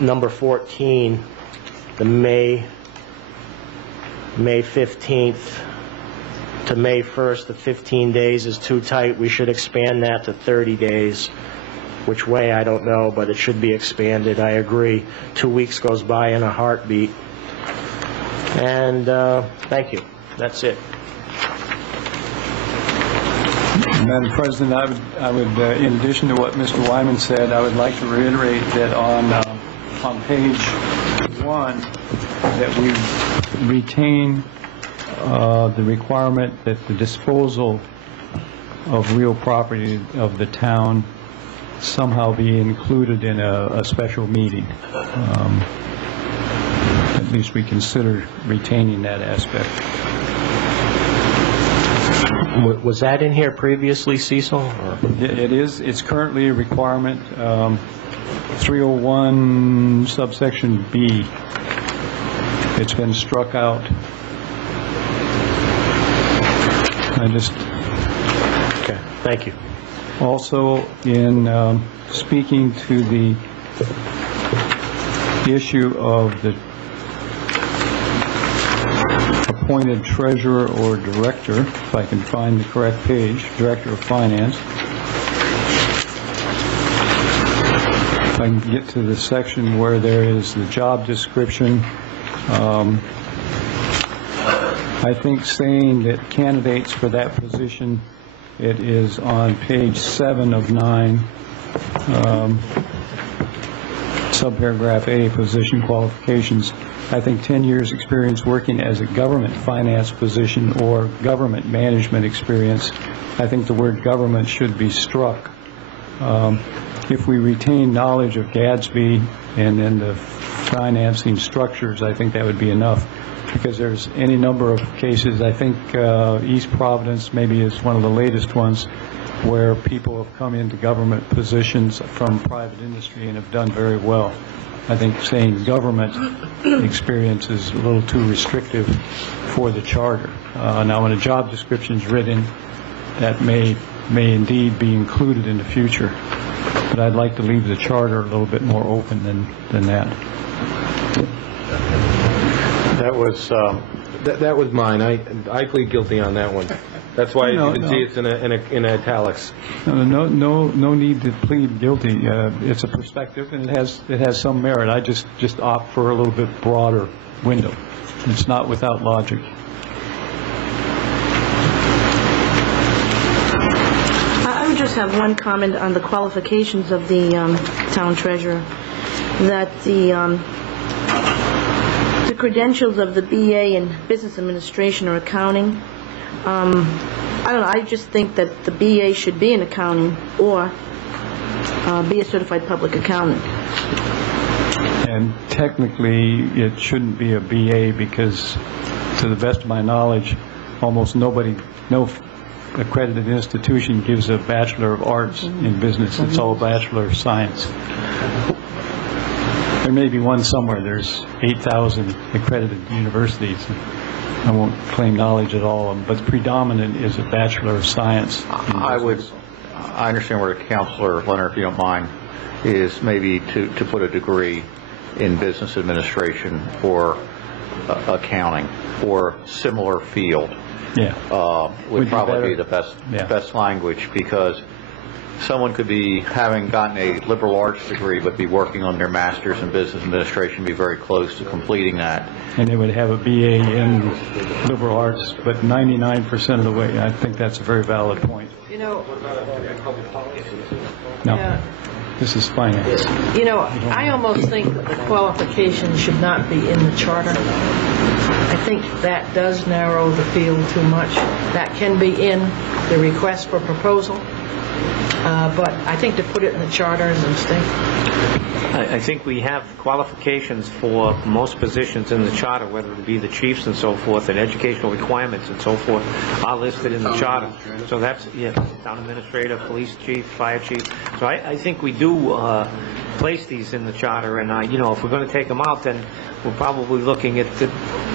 number 14, the May 15th to May 1st, the 15 days is too tight. We should expand that to 30 days. Which way, I don't know, but it should be expanded. I agree. 2 weeks goes by in a heartbeat. And thank you. That's it. Madam President, I would in addition to what Mr. Wyman said, I would like to reiterate that on page 1, that we retain the requirement that the disposal of real property of the town somehow be included in a special meeting. At least we consider retaining that aspect. Was that in here previously, Cecil? Or? It is. It's currently a requirement. 301 subsection B. It's been struck out. Okay. Thank you. Also, in speaking to the issue of the appointed treasurer or director, if I can find the correct page, director of finance. If I can get to the section where there is the job description, I think saying that candidates for that position, it is on page 7 of 9, subparagraph A, position qualifications. I think 10 years experience working as a government finance position or government management experience. I think the word government should be struck. If we retain knowledge of Gadsby and then the financing structures, I think that would be enough, because there's any number of cases. I think East Providence maybe is one of the latest ones where people have come into government positions from private industry and have done very well. I think saying government experience is a little too restrictive for the charter. Now, when a job description is written, that may indeed be included in the future, but I'd like to leave the charter a little bit more open than that. That was mine. I plead guilty on that one. That's why you can see it's in italics. No need to plead guilty. It's a perspective, and it has some merit. I just opt for a little bit broader window. It's not without logic. I would just have one comment on the qualifications of the town treasurer, that the credentials of the BA in business administration or accounting, I don't know, I just think that the BA should be in accounting or be a certified public accountant. And technically, it shouldn't be a BA because, to the best of my knowledge, almost no accredited institution gives a Bachelor of Arts in business. It's all Bachelor of Science. There may be one somewhere. There's 8,000 accredited universities. I won't claim knowledge at all, but predominant is a Bachelor of Science. I understand where Councilor Leonard, if you don't mind, is maybe to put a degree in business administration or accounting or similar field. Yeah. Would probably be the best language, because someone could be having gotten a liberal arts degree but be working on their master's in business administration, be very close to completing that. And they would have a BA in liberal arts, but 99% of the way. I think that's a very valid point. You know, No, yeah. this is finance. You know, I almost think that the qualifications should not be in the charter. I think that does narrow the field too much. That can be in the request for proposal, but I think to put it in the charter is a mistake. I think we have qualifications for most positions in the charter, whether it be the chiefs and so forth, and educational requirements and so forth are listed in the charter. So that's, yeah, town administrator, police chief, fire chief. So I think we do place these in the charter, and, you know, if we're going to take them out, then we're probably looking at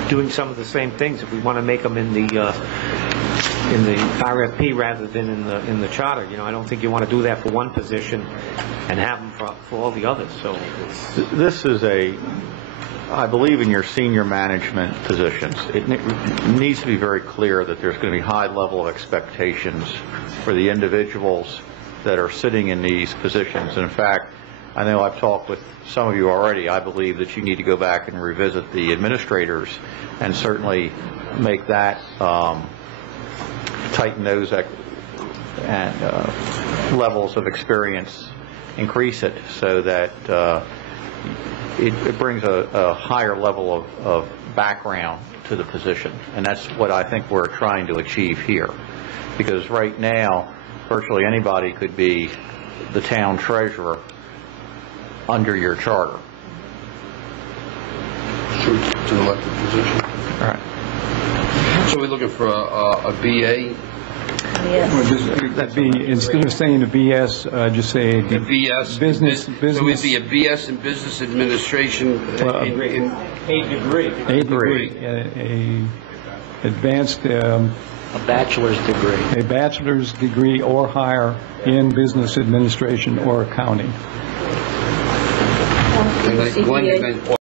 doing some of the same things if we want to make them in the RFP rather than in the charter. You know, I don't think you want to do that for one position and have them for all the others. So this is I believe in your senior management positions, it needs to be very clear that there's going to be high level of expectations for the individuals that are sitting in these positions. And in fact, I know I've talked with some of you already. I believe that you need to go back and revisit the administrators and certainly make that tighten those levels of experience, increase it so that it brings a higher level of background to the position. And that's what I think we're trying to achieve here. Because right now, virtually anybody could be the town treasurer under your charter. It's an elected position. All right. So we're looking for a BA? That'd be, instead of saying a BS, just say A BS? business. So it'd be a BS in business administration? a degree. A degree. A advanced... A bachelor's degree. A bachelor's degree or higher in business administration or accounting. And